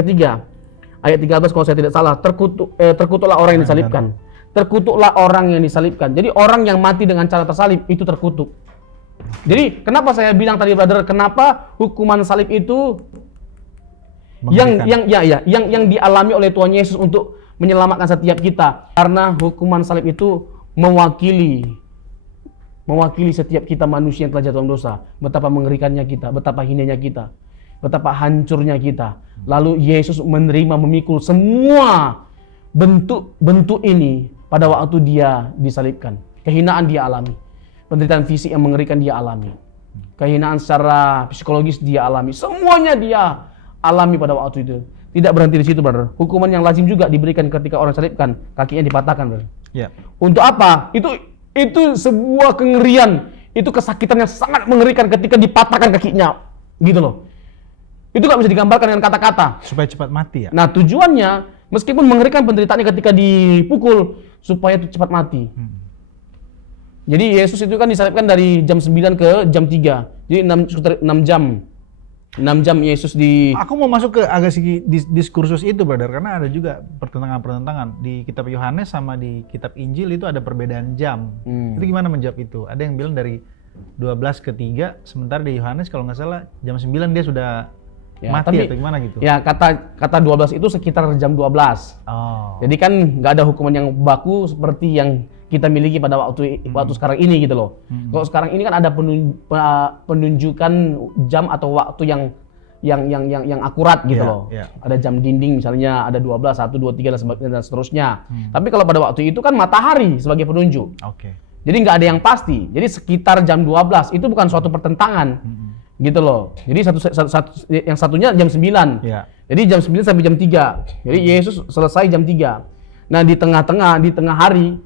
ketiga ayat 13 kalau saya tidak salah, terkutuklah orang yang disalibkan. Terkutuklah orang yang disalibkan. Jadi orang yang mati dengan cara tersalib itu terkutuk. Jadi kenapa saya bilang tadi brother, kenapa hukuman salib itu yang dialami oleh Tuhan Yesus untuk menyelamatkan setiap kita? Karena hukuman salib itu mewakili setiap kita manusia yang telah jatuh dalam dosa. Betapa mengerikannya kita, betapa hinanya kita, betapa hancurnya kita. Lalu Yesus menerima, memikul semua bentuk ini pada waktu dia disalibkan. Kehinaan dia alami, penderitaan fisik yang mengerikan dia alami, kehinaan secara psikologis dia alami, semuanya dia alami pada waktu itu. Tidak berhenti di situ, brother. Hukuman yang lazim juga diberikan ketika orang salibkan, kakinya dipatahkan, brother. Ya. Untuk apa? Itu sebuah kengerian, itu kesakitan yang sangat mengerikan ketika dipatahkan kakinya, gitu loh. Itu nggak bisa digambarkan dengan kata-kata. Supaya cepat mati ya. Nah tujuannya, meskipun mengerikan penderitaannya ketika dipukul, supaya itu cepat mati. Jadi Yesus itu kan disalibkan dari jam 9 ke jam 3. Jadi 6 jam. 6 jam Yesus di... Aku mau masuk ke agak sedikit diskursus itu, brother, karena ada juga pertentangan-pertentangan di kitab Yohanes sama di kitab Injil itu ada perbedaan jam. Itu gimana menjawab itu? Ada yang bilang dari 12 ke 3, sementara di Yohanes kalau nggak salah jam 9 dia sudah mati atau gimana gitu? Ya, kata 12 itu sekitar jam 12. Oh. Jadi kan nggak ada hukuman yang baku seperti yang kita miliki pada waktu sekarang ini gitu loh. Kalau sekarang ini kan ada penunjukan jam atau waktu yang akurat gitu loh. Ada jam dinding misalnya, ada 12, 1, 2, 3 dan seterusnya. Tapi kalau pada waktu itu kan matahari sebagai penunjuk. Jadi nggak ada yang pasti. Jadi sekitar jam 12 itu bukan suatu pertentangan. Gitu loh. Jadi yang satunya jam 9. Jadi jam 9 sampai jam 3. Jadi Yesus selesai jam 3. Nah, di tengah hari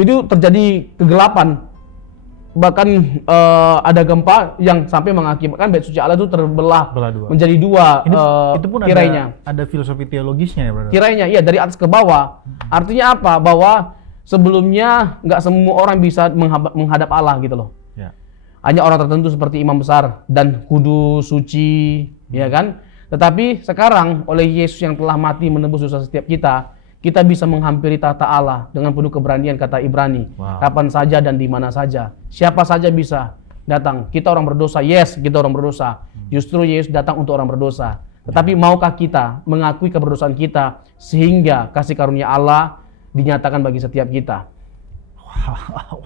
itu terjadi kegelapan, bahkan ada gempa yang sampai mengakibatkan bait suci Allah itu terbelah menjadi dua. Itu pun tirainya. Ada filosofi teologisnya ya, brother? Tirainya, iya, dari atas ke bawah. Artinya apa? Bahwa sebelumnya nggak semua orang bisa menghadap Allah gitu loh. Hanya orang tertentu seperti imam besar dan kudus, suci, ya kan? Tetapi sekarang oleh Yesus yang telah mati menebus dosa setiap kita bisa menghampiri tahta Allah dengan penuh keberanian, kata Ibrani. Kapan saja dan di mana saja. Siapa saja bisa datang. Kita orang berdosa, yes, kita orang berdosa. Justru Yesus datang untuk orang berdosa. Tetapi maukah kita mengakui keberdosaan kita sehingga kasih karunia Allah dinyatakan bagi setiap kita? Wow,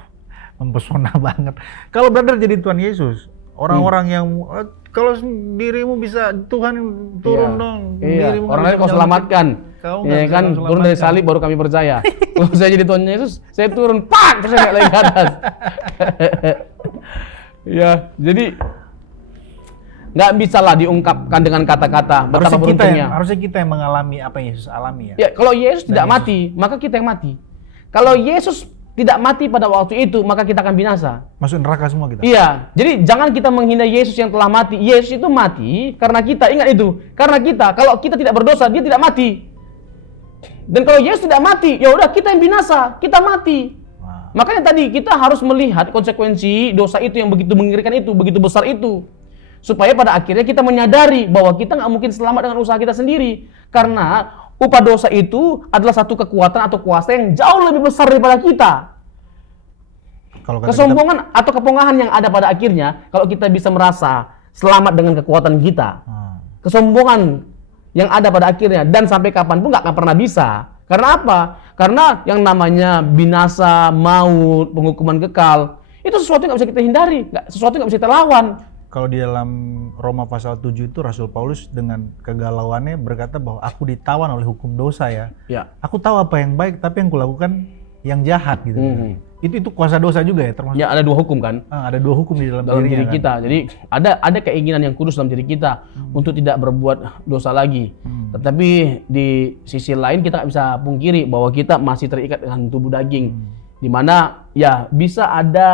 mempesona banget. Kalau brother jadi Tuhan Yesus, orang-orang yang kalau dirimu bisa, Tuhan turun dong. Dirimu orang lain kau selamatkan. Ya kan, turun dari salib baru kami percaya. Kalau saya jadi Tuhan Yesus, saya turun, pak, terus saya naik lagi ke atas. Ya, jadi nggak bisa lah diungkapkan dengan kata-kata betapa beruntungnya. Harusnya kita yang mengalami apa yang Yesus alami ya. Ya, kalau Yesus tidak mati, maka kita yang mati. Kalau Yesus tidak mati pada waktu itu, maka kita akan binasa. Masuk neraka semua kita. Iya, jadi jangan kita menghina Yesus yang telah mati. Yesus itu mati karena kita, ingat itu. Karena kita, kalau kita tidak berdosa, dia tidak mati. Dan kalau Yesus tidak mati, ya udah kita yang binasa, kita mati. Makanya tadi kita harus melihat konsekuensi dosa itu yang begitu mengerikan itu, begitu besar itu. Supaya pada akhirnya kita menyadari bahwa kita nggak mungkin selamat dengan usaha kita sendiri. Karena upah dosa itu adalah satu kekuatan atau kuasa yang jauh lebih besar daripada kita. Kesombongan atau kepongahan yang ada pada akhirnya, kalau kita bisa merasa selamat dengan kekuatan kita, kesombongan yang ada pada akhirnya dan sampai kapanpun nggak akan pernah bisa. Karena apa? Karena yang namanya binasa, maut, penghukuman kekal, itu sesuatu yang nggak bisa kita hindari, sesuatu yang nggak bisa kita lawan. Kalau di dalam Roma pasal 7 itu Rasul Paulus dengan kegalauannya berkata bahwa aku ditawan oleh hukum dosa ya. Aku tahu apa yang baik tapi yang kulakukan yang jahat gitu. Itu kuasa dosa juga ya termasuk. Ya, ada dua hukum kan? Ada dua hukum di dalam diri kita. Kan? Jadi ada keinginan yang kudus dalam diri kita untuk tidak berbuat dosa lagi. Tetapi di sisi lain kita nggak bisa pungkiri bahwa kita masih terikat dengan tubuh daging. Di mana ya bisa ada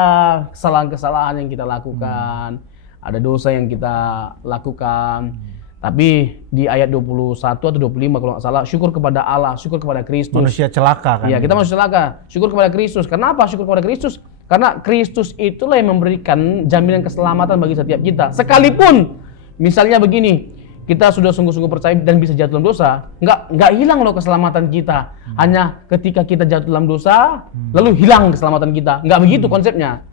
kesalahan-kesalahan yang kita lakukan. Ada dosa yang kita lakukan. Tapi di ayat 21 atau 25 kalau nggak salah, syukur kepada Allah, syukur kepada Kristus. Manusia celaka kan? Iya, kita manusia celaka. Syukur kepada Kristus. Kenapa syukur kepada Kristus? Karena Kristus itulah yang memberikan jaminan keselamatan bagi setiap kita. Sekalipun, misalnya begini, kita sudah sungguh-sungguh percaya dan bisa jatuh dalam dosa, nggak hilang loh keselamatan kita. Hanya ketika kita jatuh dalam dosa, lalu hilang keselamatan kita. Nggak begitu konsepnya.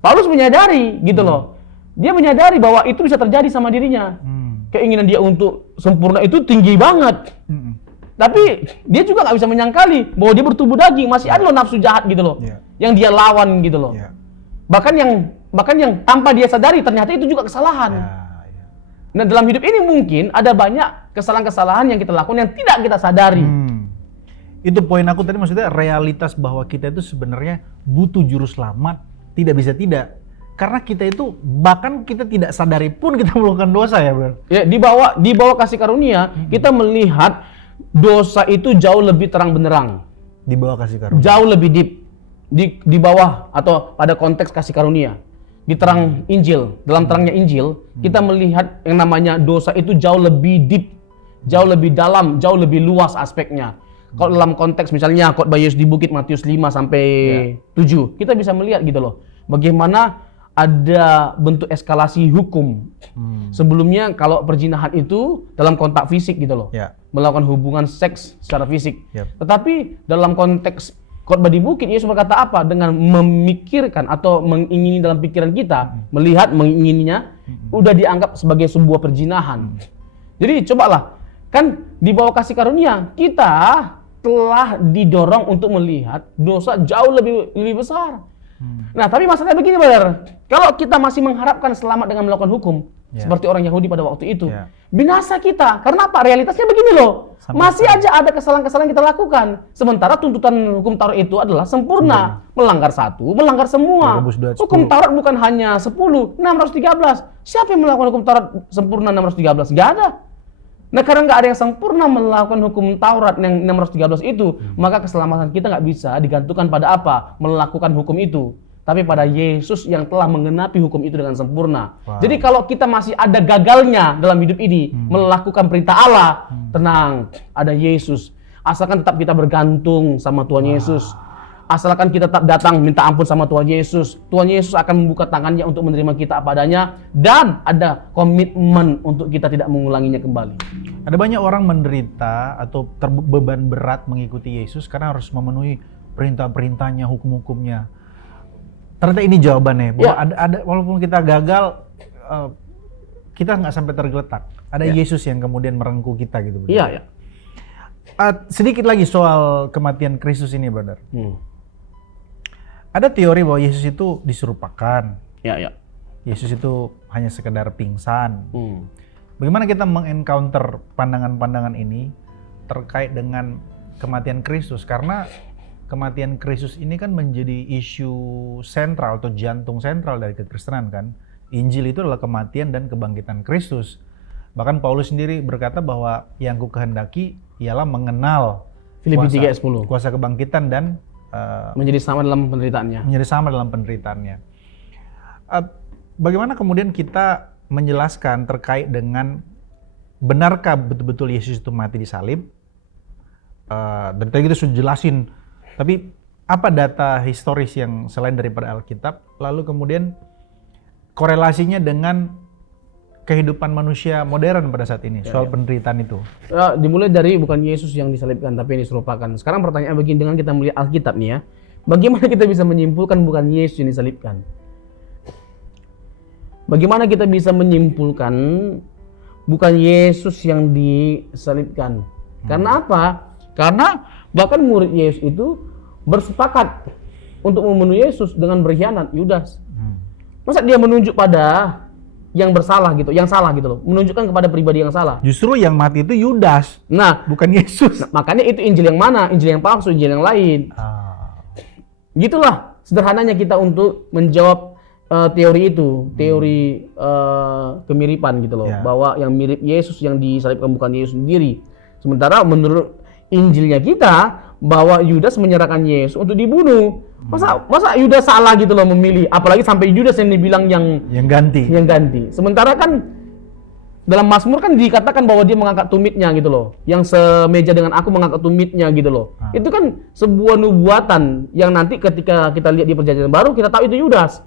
Paulus menyadari gitu loh. Dia menyadari bahwa itu bisa terjadi sama dirinya. Keinginan dia untuk sempurna itu tinggi banget. Tapi dia juga nggak bisa menyangkali bahwa dia bertubuh daging, masih ada loh nafsu jahat gitu loh, yang dia lawan gitu loh. Bahkan yang tanpa dia sadari ternyata itu juga kesalahan. Nah dalam hidup ini mungkin ada banyak kesalahan-kesalahan yang kita lakukan yang tidak kita sadari. Itu poin aku tadi, maksudnya realitas bahwa kita itu sebenarnya butuh juru selamat, tidak bisa tidak. Karena kita itu bahkan kita tidak sadari pun kita melakukan dosa ya, Bro. Ya, di bawah kasih karunia kita melihat dosa itu jauh lebih terang benderang. Di bawah kasih karunia. Jauh lebih deep. Di bawah atau pada konteks kasih karunia. Di terang Injil, dalam terangnya Injil, kita melihat yang namanya dosa itu jauh lebih deep, jauh lebih dalam, jauh lebih luas aspeknya. Kalau dalam konteks misalnya khotbah Yesus di bukit Matius 5 sampai 7, kita bisa melihat gitu loh. Bagaimana ada bentuk eskalasi hukum. Sebelumnya kalau perzinahan itu dalam kontak fisik gitu loh. Melakukan hubungan seks secara fisik. Tetapi dalam konteks khotbah di bukit, Yesus berkata apa? Dengan memikirkan atau mengingini dalam pikiran kita, melihat, mengingininya, udah dianggap sebagai sebuah perzinahan. Jadi cobalah, kan di bawah kasih karunia, kita telah didorong untuk melihat dosa jauh lebih besar. Nah, tapi masalahnya begini, brother. Kalau kita masih mengharapkan selamat dengan melakukan hukum, seperti orang Yahudi pada waktu itu, binasa kita. Karena apa? Realitasnya begini loh. Masih aja ada kesalahan-kesalahan kita lakukan. Sementara tuntutan hukum Taurat itu adalah sempurna. Melanggar satu, melanggar semua. Hukum Taurat bukan hanya 10, 613. Siapa yang melakukan hukum Taurat sempurna 613? Nggak ada. Nah, karena nggak ada yang sempurna melakukan hukum Taurat yang 613 itu, maka keselamatan kita nggak bisa digantungkan pada apa? Melakukan hukum itu. Tapi pada Yesus yang telah menggenapi hukum itu dengan sempurna. Jadi kalau kita masih ada gagalnya dalam hidup ini, melakukan perintah Allah, tenang, ada Yesus. Asalkan tetap kita bergantung sama Tuhan Yesus. Asalkan kita tetap datang minta ampun sama Tuhan Yesus. Tuhan Yesus akan membuka tangannya untuk menerima kita apa adanya. Dan ada komitmen untuk kita tidak mengulanginya kembali. Ada banyak orang menderita atau terbeban berat mengikuti Yesus karena harus memenuhi perintah-perintahnya, hukum-hukumnya. Ternyata ini jawabannya, bahwa ada walaupun kita gagal, kita nggak sampai tergeletak. Ada Yesus yang kemudian merengkuh kita gitu. Iya. Sedikit lagi soal kematian Kristus ini, brother. Ada teori bahwa Yesus itu diserupakan. Yesus itu hanya sekedar pingsan. Bagaimana kita mengencounter pandangan-pandangan ini terkait dengan kematian Kristus? Karena kematian Kristus ini kan menjadi isu sentral atau jantung sentral dari kekristenan kan. Injil itu adalah kematian dan kebangkitan Kristus. Bahkan Paulus sendiri berkata bahwa yang ku kehendaki ialah mengenal Filipi 3:10. Kuasa kebangkitan dan menjadi sama dalam penderitaannya. Menjadi sama dalam penderitaannya. Bagaimana kemudian kita menjelaskan terkait dengan benarkah betul-betul Yesus itu mati di salib? Dan tadi kita sudah jelasin. Tapi apa data historis yang selain daripada Alkitab, lalu kemudian korelasinya dengan kehidupan manusia modern pada saat ini, soal penderitaan itu? Dimulai dari bukan Yesus yang disalibkan, tapi yang diserupakan. Sekarang pertanyaan begini, dengan kita melihat Alkitab nih ya, bagaimana kita bisa menyimpulkan bukan Yesus yang disalibkan? Bagaimana kita bisa menyimpulkan bukan Yesus yang disalibkan? Karena apa? Karena bahkan murid Yesus itu bersepakat untuk membunuh Yesus dengan berkhianat, Yudas. Masa dia menunjuk pada yang bersalah gitu, yang salah gitu loh, menunjukkan kepada pribadi yang salah. Justru yang mati itu Yudas, bukan Yesus. Makanya itu Injil yang mana? Injil yang palsu, Injil yang lain. Gitulah sederhananya kita untuk menjawab teori itu, teori kemiripan gitu loh, bahwa yang mirip Yesus yang disalibkan bukan Yesus sendiri. Sementara menurut Injilnya kita, bahwa Yudas menyerahkan Yesus untuk dibunuh. Masa Yudas salah gitu loh memilih, apalagi sampai Yudas yang dibilang yang ganti. Sementara kan dalam Mazmur kan dikatakan bahwa dia mengangkat tumitnya gitu loh, yang semeja dengan aku mengangkat tumitnya gitu loh. Itu kan sebuah nubuatan yang nanti ketika kita lihat di Perjanjian Baru kita tahu itu Yudas.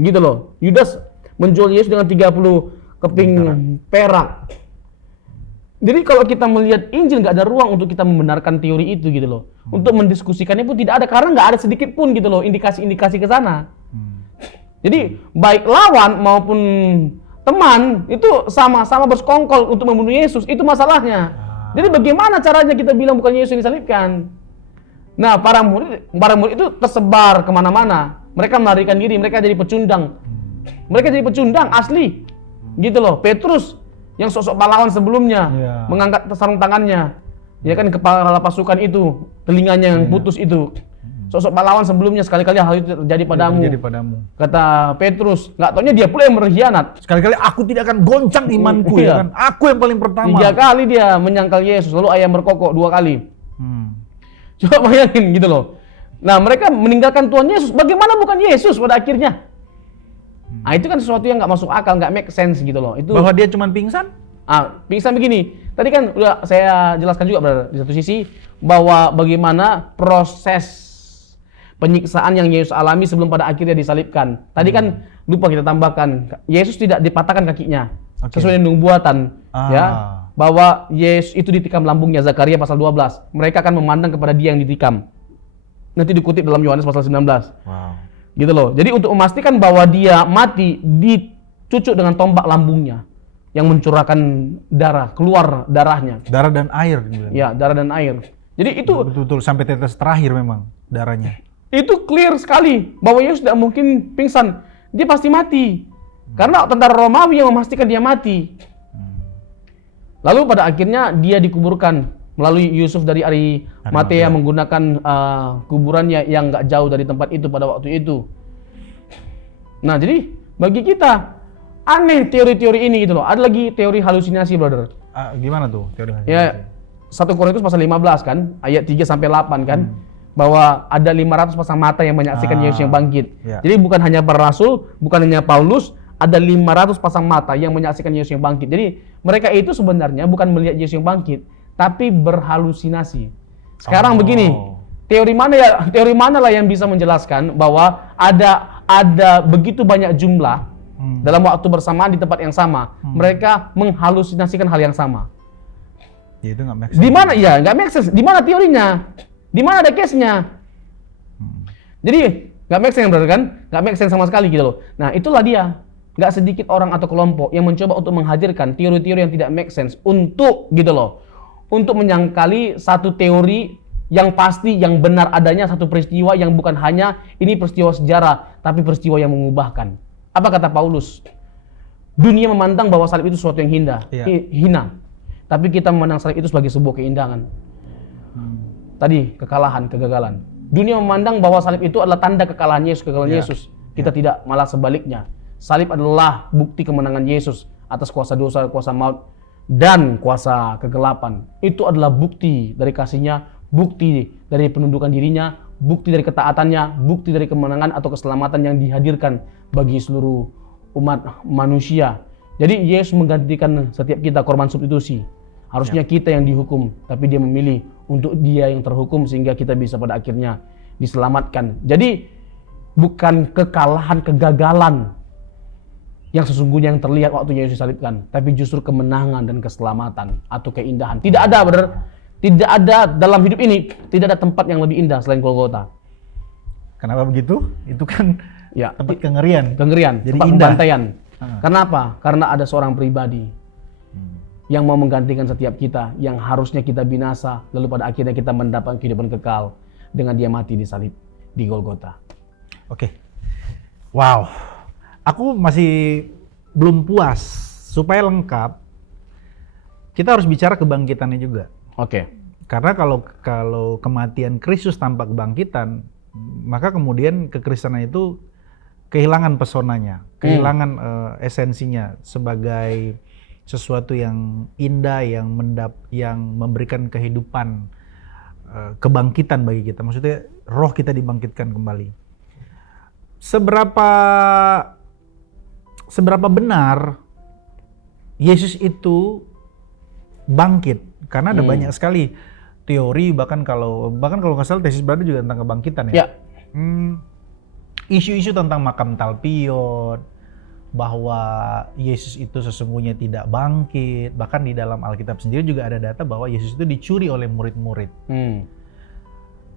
Gitu loh. Yudas menjual Yesus dengan 30 keping perak. Jadi kalau kita melihat Injil nggak ada ruang untuk kita membenarkan teori itu gitu loh. Untuk mendiskusikannya pun tidak ada karena nggak ada sedikit pun gitu loh indikasi-indikasi ke sana. Jadi baik lawan maupun teman itu sama-sama bersekongkol untuk membunuh Yesus. Itu masalahnya. Jadi bagaimana caranya kita bilang bukan Yesus yang disalibkan? Nah, para murid itu tersebar kemana-mana. Mereka melarikan diri, mereka jadi pecundang. Mereka jadi pecundang asli. Gitu loh. Petrus yang sosok pahlawan sebelumnya mengangkat sarung tangannya. Ya kan, kepala pasukan itu, telinganya yang putus itu. Sosok pahlawan sebelumnya, sekali-kali hal itu terjadi padamu. Kata Petrus, nggak taunya dia pula yang berkhianat. Sekali-kali aku tidak akan goncang imanku ya kan. Aku yang paling pertama. 3 kali dia menyangkal Yesus, lalu ayam berkokok 2 kali. Coba bayangin gitu loh. Nah, mereka meninggalkan Tuhan Yesus. Bagaimana bukan Yesus pada akhirnya? Nah, itu kan sesuatu yang nggak masuk akal, nggak make sense gitu loh. Itu bahwa dia cuma pingsan? Pingsan begini. Tadi kan udah saya jelaskan juga, brother, di satu sisi bahwa bagaimana proses penyiksaan yang Yesus alami sebelum pada akhirnya disalibkan. Tadi kan lupa kita tambahkan, Yesus tidak dipatahkan kakinya sesuai dengan nubuatan, ya. Bahwa Yesus itu ditikam lambungnya, Zakaria pasal 12. Mereka akan memandang kepada dia yang ditikam. Nanti dikutip dalam Yohanes pasal 19. Gitu loh. Jadi untuk memastikan bahwa dia mati, dicucuk dengan tombak lambungnya yang mencurahkan darah, keluar darahnya. Darah dan air. Ya, darah dan air. Jadi itu betul-betul sampai tetes terakhir memang darahnya. Itu clear sekali bahwa Yesus tidak mungkin pingsan. Dia pasti mati. Karena tentara Romawi yang memastikan dia mati. Lalu pada akhirnya dia dikuburkan melalui Yusuf dari Arimatea menggunakan kuburannya yang nggak jauh dari tempat itu pada waktu itu. Nah, jadi bagi kita aneh teori-teori ini gitu loh. Ada lagi teori halusinasi, brother. Gimana tuh teori halusinasi? Ya, 1 Korintus pasal 15 kan, ayat 3 sampai 8 kan. Bahwa ada 500 pasang mata yang menyaksikan Yesus yang bangkit. Jadi bukan hanya para rasul, bukan hanya Paulus, ada 500 pasang mata yang menyaksikan Yesus yang bangkit. Jadi mereka itu sebenarnya bukan melihat Yesus yang bangkit, tapi berhalusinasi. Sekarang begini, teori mana lah yang bisa menjelaskan bahwa ada begitu banyak jumlah dalam waktu bersamaan di tempat yang sama, mereka menghalusinasikan hal yang sama. Ya, itu nggak make sense. Di mana ya? Nggak make sense. Di mana teorinya? Di mana ada case-nya? Jadi nggak make sense, brother, kan? Nggak make sense sama sekali gitu loh. Nah, itulah dia. Nggak sedikit orang atau kelompok yang mencoba untuk menghadirkan teori-teori yang tidak make sense untuk gitu loh, untuk menyangkali satu teori yang pasti, yang benar adanya satu peristiwa yang bukan hanya ini peristiwa sejarah, tapi peristiwa yang mengubahkan. Apa kata Paulus? Dunia memandang bahwa salib itu sesuatu yang hina. Tapi kita memandang salib itu sebagai sebuah keindahan. Tadi kekalahan, kegagalan. Dunia memandang bahwa salib itu adalah tanda kekalahan Yesus, kegagalan Yesus. Kita tidak, malah sebaliknya. Salib adalah bukti kemenangan Yesus atas kuasa dosa, kuasa maut, dan kuasa kegelapan. Itu adalah bukti dari kasih-Nya, bukti dari penundukan dirinya, bukti dari ketaatannya, bukti dari kemenangan atau keselamatan yang dihadirkan bagi seluruh umat manusia. Jadi Yesus menggantikan setiap kita korban substitusi. Harusnya kita yang dihukum, tapi dia memilih untuk dia yang terhukum sehingga kita bisa pada akhirnya diselamatkan. Jadi bukan kekalahan, kegagalan yang sesungguhnya yang terlihat waktu Yesus disalibkan, tapi justru kemenangan dan keselamatan atau keindahan. Tidak ada, brother. Tidak ada dalam hidup ini, tidak ada tempat yang lebih indah selain Golgota. Kenapa begitu? Itu kan tempat kengerian. Jadi tempat indah. pembantaian. Kenapa? Karena ada seorang pribadi yang mau menggantikan setiap kita, yang harusnya kita binasa, lalu pada akhirnya kita mendapat kehidupan kekal dengan dia mati di salib di Golgota. Oke. Wow. Aku masih belum puas. Supaya lengkap, kita harus bicara kebangkitannya juga. Oke. Karena kalau kematian Kristus tanpa kebangkitan, maka kemudian kekristenan itu kehilangan pesonanya, kehilangan esensinya sebagai sesuatu yang indah, yang memberikan kehidupan, kebangkitan bagi kita. Maksudnya roh kita dibangkitkan kembali. Seberapa benar Yesus itu bangkit? Karena ada banyak sekali teori, bahkan kalau nggak salah tesis baru juga tentang kebangkitan ya. Isu-isu tentang makam Talpiot, bahwa Yesus itu sesungguhnya tidak bangkit. Bahkan di dalam Alkitab sendiri juga ada data bahwa Yesus itu dicuri oleh murid-murid.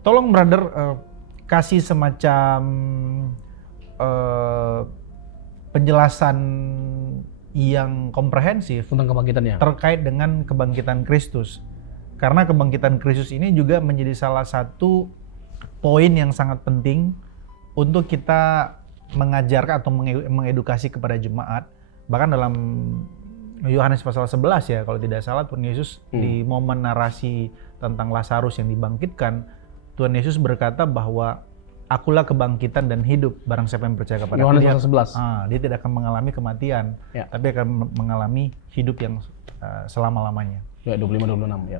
Tolong brother kasih semacam penjelasan yang komprehensif Tentang kebangkitannya. terkait dengan kebangkitan Kristus. Karena kebangkitan Kristus ini juga menjadi salah satu poin yang sangat penting untuk kita mengajarkan atau mengedukasi kepada jemaat. Bahkan dalam Yohanes pasal 11 ya, kalau tidak salah, Tuhan Yesus di momen narasi tentang Lazarus yang dibangkitkan, Tuhan Yesus berkata bahwa akulah kebangkitan dan hidup, barang siapa yang percaya kepada Yohanes aku, pasal 11. dia tidak akan mengalami kematian, tapi akan mengalami hidup yang selama-lamanya. Ya, 25-26 ya.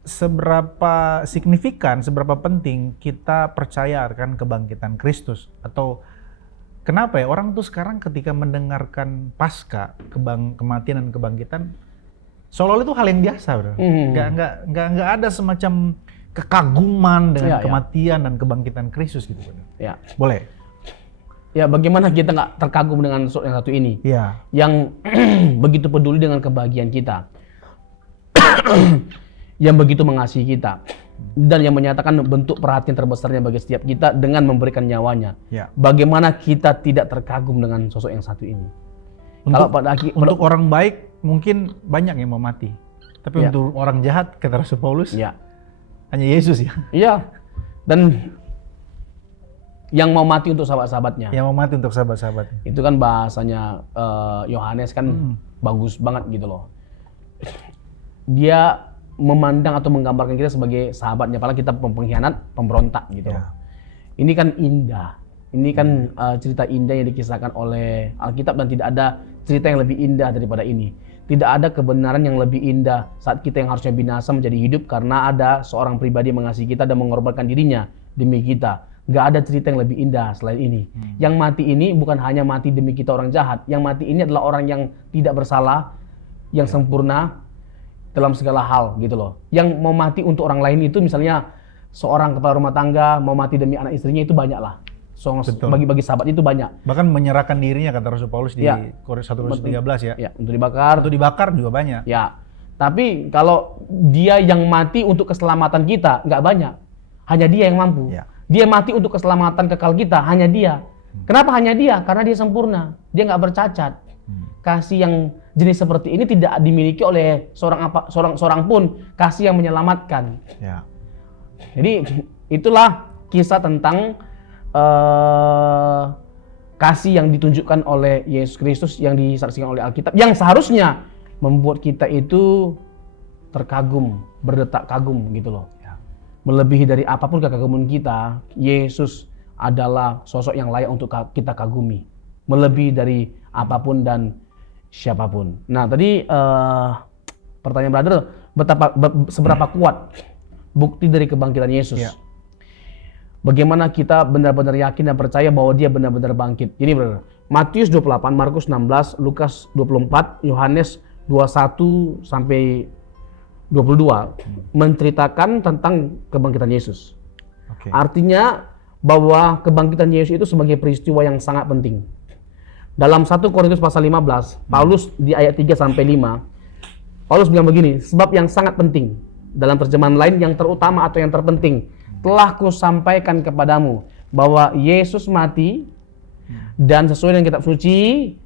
Seberapa signifikan, seberapa penting kita percaya akan kebangkitan Kristus? Atau kenapa ya orang tuh sekarang ketika mendengarkan Paskah, kematian dan kebangkitan, seolah-olah itu hal yang biasa, bro. Nggak ada semacam kekaguman dengan kematian dan kebangkitan Kristus gitu, bro. Ya. Boleh? Ya, bagaimana kita nggak terkagum dengan yang satu ini? Ya. Yang begitu peduli dengan kebahagiaan kita. Yang begitu mengasihi kita dan yang menyatakan bentuk perhatian terbesarnya bagi setiap kita dengan memberikan nyawanya. Bagaimana kita tidak terkagum dengan sosok yang satu ini? Untuk orang baik mungkin banyak yang mau mati, tapi untuk orang jahat, kata Rasul Paulus, hanya Yesus ya. Iya. Dan yang mau mati untuk sahabat-sahabatnya. Yang mau mati untuk sahabat-sahabatnya. Itu kan bahasanya Yohanes kan bagus banget gitu loh. Dia memandang atau menggambarkan kita sebagai sahabatnya, apalagi kita pengkhianat, pemberontak gitu. Ini kan indah. Ini kan cerita indah yang dikisahkan oleh Alkitab dan tidak ada cerita yang lebih indah daripada ini. Tidak ada kebenaran yang lebih indah saat kita yang harusnya binasa menjadi hidup karena ada seorang pribadi yang mengasihi kita dan mengorbankan dirinya demi kita. Gak ada cerita yang lebih indah selain ini. Yang mati ini bukan hanya mati demi kita orang jahat. Yang mati ini adalah orang yang tidak bersalah, yang sempurna dalam segala hal gitu loh. Yang mau mati untuk orang lain itu misalnya seorang kepala rumah tangga mau mati demi anak istrinya itu banyak lah. Bagi sahabat itu banyak. Bahkan menyerahkan dirinya kata Rasul Paulus di Korintus 1 Korintus 13 ya. Ya, untuk dibakar. Untuk dibakar juga banyak. Ya. Tapi kalau dia yang mati untuk keselamatan kita nggak banyak. Hanya dia yang mampu. Dia mati untuk keselamatan kekal kita, hanya dia. Kenapa hanya dia? Karena dia sempurna. Dia nggak bercacat. Kasih yang jenis seperti ini tidak dimiliki oleh seorang pun, kasih yang menyelamatkan. Jadi itulah kisah tentang kasih yang ditunjukkan oleh Yesus Kristus yang disaksikan oleh Alkitab, yang seharusnya membuat kita itu terkagum, berdetak kagum gitu loh. Melebihi dari apapun kekaguman kita, Yesus adalah sosok yang layak untuk kita kagumi. Melebihi dari apapun dan siapapun. Nah tadi pertanyaan brother, seberapa kuat bukti dari kebangkitan Yesus? Bagaimana kita benar-benar yakin dan percaya bahwa dia benar-benar bangkit? Ini brother, Matius 28, Markus 16, Lukas 24, Yohanes 21 sampai 22 menceritakan tentang kebangkitan Yesus. Artinya bahwa kebangkitan Yesus itu sebagai peristiwa yang sangat penting. Dalam 1 Korintus pasal 15, Paulus di ayat 3 sampai 5, Paulus bilang begini, sebab yang sangat penting, dalam terjemahan lain yang terutama atau yang terpenting, telah kusampaikan kepadamu bahwa Yesus mati dan sesuai dengan kitab suci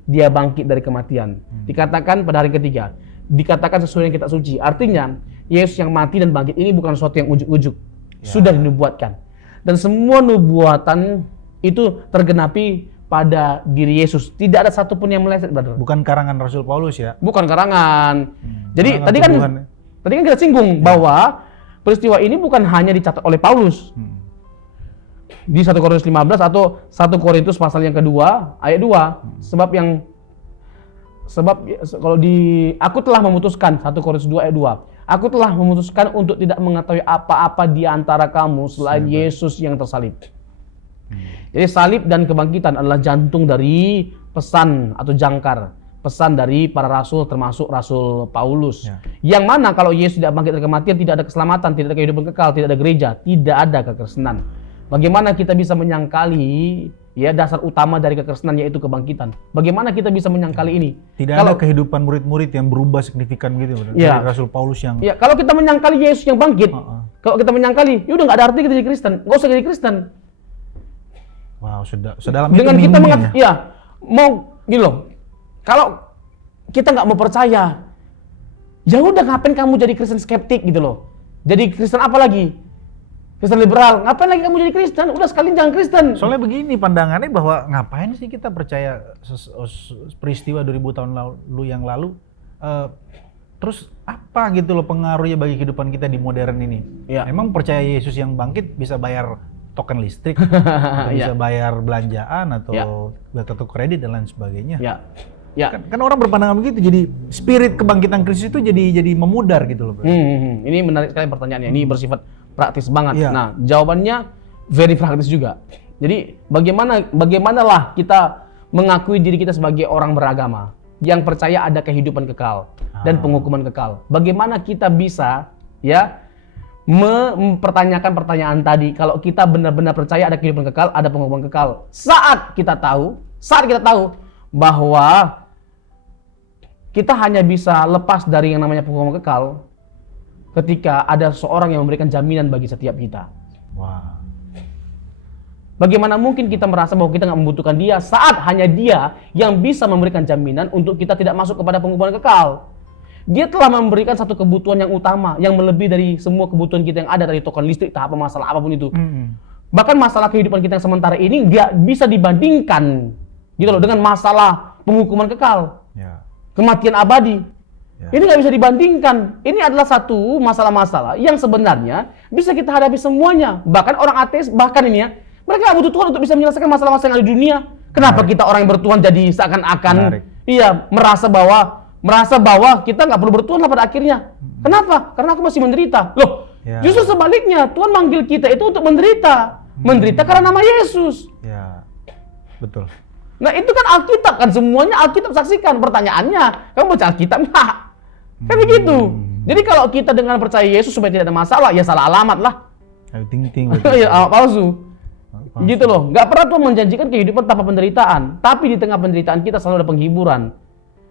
dia bangkit dari kematian. Dikatakan pada hari ketiga. Dikatakan sesuai dengan kitab suci. Artinya Yesus yang mati dan bangkit ini bukan sesuatu yang ujuk-ujuk. Sudah dinubuatkan. Dan semua nubuatan itu tergenapi pada diri Yesus. Tidak ada satupun yang meleset, brother. Bukan karangan Rasul Paulus ya? Bukan karangan. Jadi tadi kan kita singgung bahwa peristiwa ini bukan hanya dicatat oleh Paulus. Di 1 Korintus 15 atau 1 Korintus pasal yang kedua ayat 2. Sebab kalau aku telah memutuskan 1 Korintus 2 ayat 2. Aku telah memutuskan untuk tidak mengetahui apa-apa di antara kamu selain Yesus yang tersalib. Jadi salib dan kebangkitan adalah jantung dari pesan atau jangkar pesan dari para rasul termasuk Rasul Paulus. Yang mana kalau Yesus tidak bangkit dari kematian tidak ada keselamatan, tidak ada kehidupan kekal, tidak ada gereja, tidak ada kekristenan. Bagaimana kita bisa menyangkali ya dasar utama dari kekristenan yaitu kebangkitan. Bagaimana kita bisa menyangkali ini? Tidak ada kehidupan murid-murid yang berubah signifikan gitu, Ya. dari Rasul Paulus yang Ya, kalau kita menyangkali Yesus yang bangkit, kalau kita menyangkali, ya udah nggak ada arti kita jadi Kristen, nggak usah jadi Kristen. wow, sedalam Dengan itu kita meaningnya. ya mau gitu loh. Kalau kita nggak mau percaya, ya udah ngapain kamu jadi Kristen skeptik gitu loh? Jadi Kristen apa lagi? Kristen liberal, ngapain lagi kamu jadi Kristen? Udah sekalian jangan Kristen. Soalnya begini pandangannya bahwa ngapain sih kita percaya peristiwa 2000 tahun lalu yang lalu, terus apa gitu loh pengaruhnya bagi kehidupan kita di modern ini? Ya. Emang percaya Yesus yang bangkit bisa bayar token listrik, atau bisa bayar belanjaan atau bayar kartu kredit dan lain sebagainya? Ya, ya. Kan orang berpandangan begitu, jadi spirit kebangkitan Kristus itu jadi memudar gitu loh. Ini menarik sekali pertanyaannya. Ini bersifat praktis banget. Iya. Nah, jawabannya very praktis juga. Jadi, bagaimanalah kita mengakui diri kita sebagai orang beragama yang percaya ada kehidupan kekal dan penghukuman kekal. Bagaimana kita bisa ya mempertanyakan pertanyaan tadi, kalau kita benar-benar percaya ada kehidupan kekal, ada penghukuman kekal. Saat kita tahu bahwa kita hanya bisa lepas dari yang namanya penghukuman kekal ketika ada seorang yang memberikan jaminan bagi setiap kita. Wah. Bagaimana mungkin kita merasa bahwa kita nggak membutuhkan dia saat hanya dia yang bisa memberikan jaminan untuk kita tidak masuk kepada penghukuman kekal. Dia telah memberikan satu kebutuhan yang utama, yang melebihi dari semua kebutuhan kita yang ada, dari token listrik, tahap masalah apapun itu. Bahkan masalah kehidupan kita yang sementara ini nggak bisa dibandingkan gitu loh dengan masalah penghukuman kekal, kematian abadi. Ini nggak bisa dibandingkan. Ini adalah satu masalah-masalah yang sebenarnya bisa kita hadapi semuanya. Bahkan orang ateis, bahkan ini ya, mereka nggak butuh Tuhan untuk bisa menyelesaikan masalah-masalah yang ada di dunia. Kenapa kita orang yang bertuhan jadi seakan-akan merasa bahwa kita nggak perlu bertuhan lah pada akhirnya. Kenapa? Karena aku masih menderita. Loh, justru sebaliknya, Tuhan manggil kita itu untuk menderita. Menderita karena nama Yesus. Ya, betul. Nah itu kan Alkitab, kan semuanya Alkitab saksikan. Pertanyaannya, kamu baca Alkitab nggak? Kan begitu. Jadi kalau kita dengan percaya Yesus supaya tidak ada masalah, ya salah alamat lah. Ting-ting. Ya palsu. Gitu loh. Nggak pernah Tuhan menjanjikan kehidupan tanpa penderitaan. Tapi di tengah penderitaan kita selalu ada penghiburan.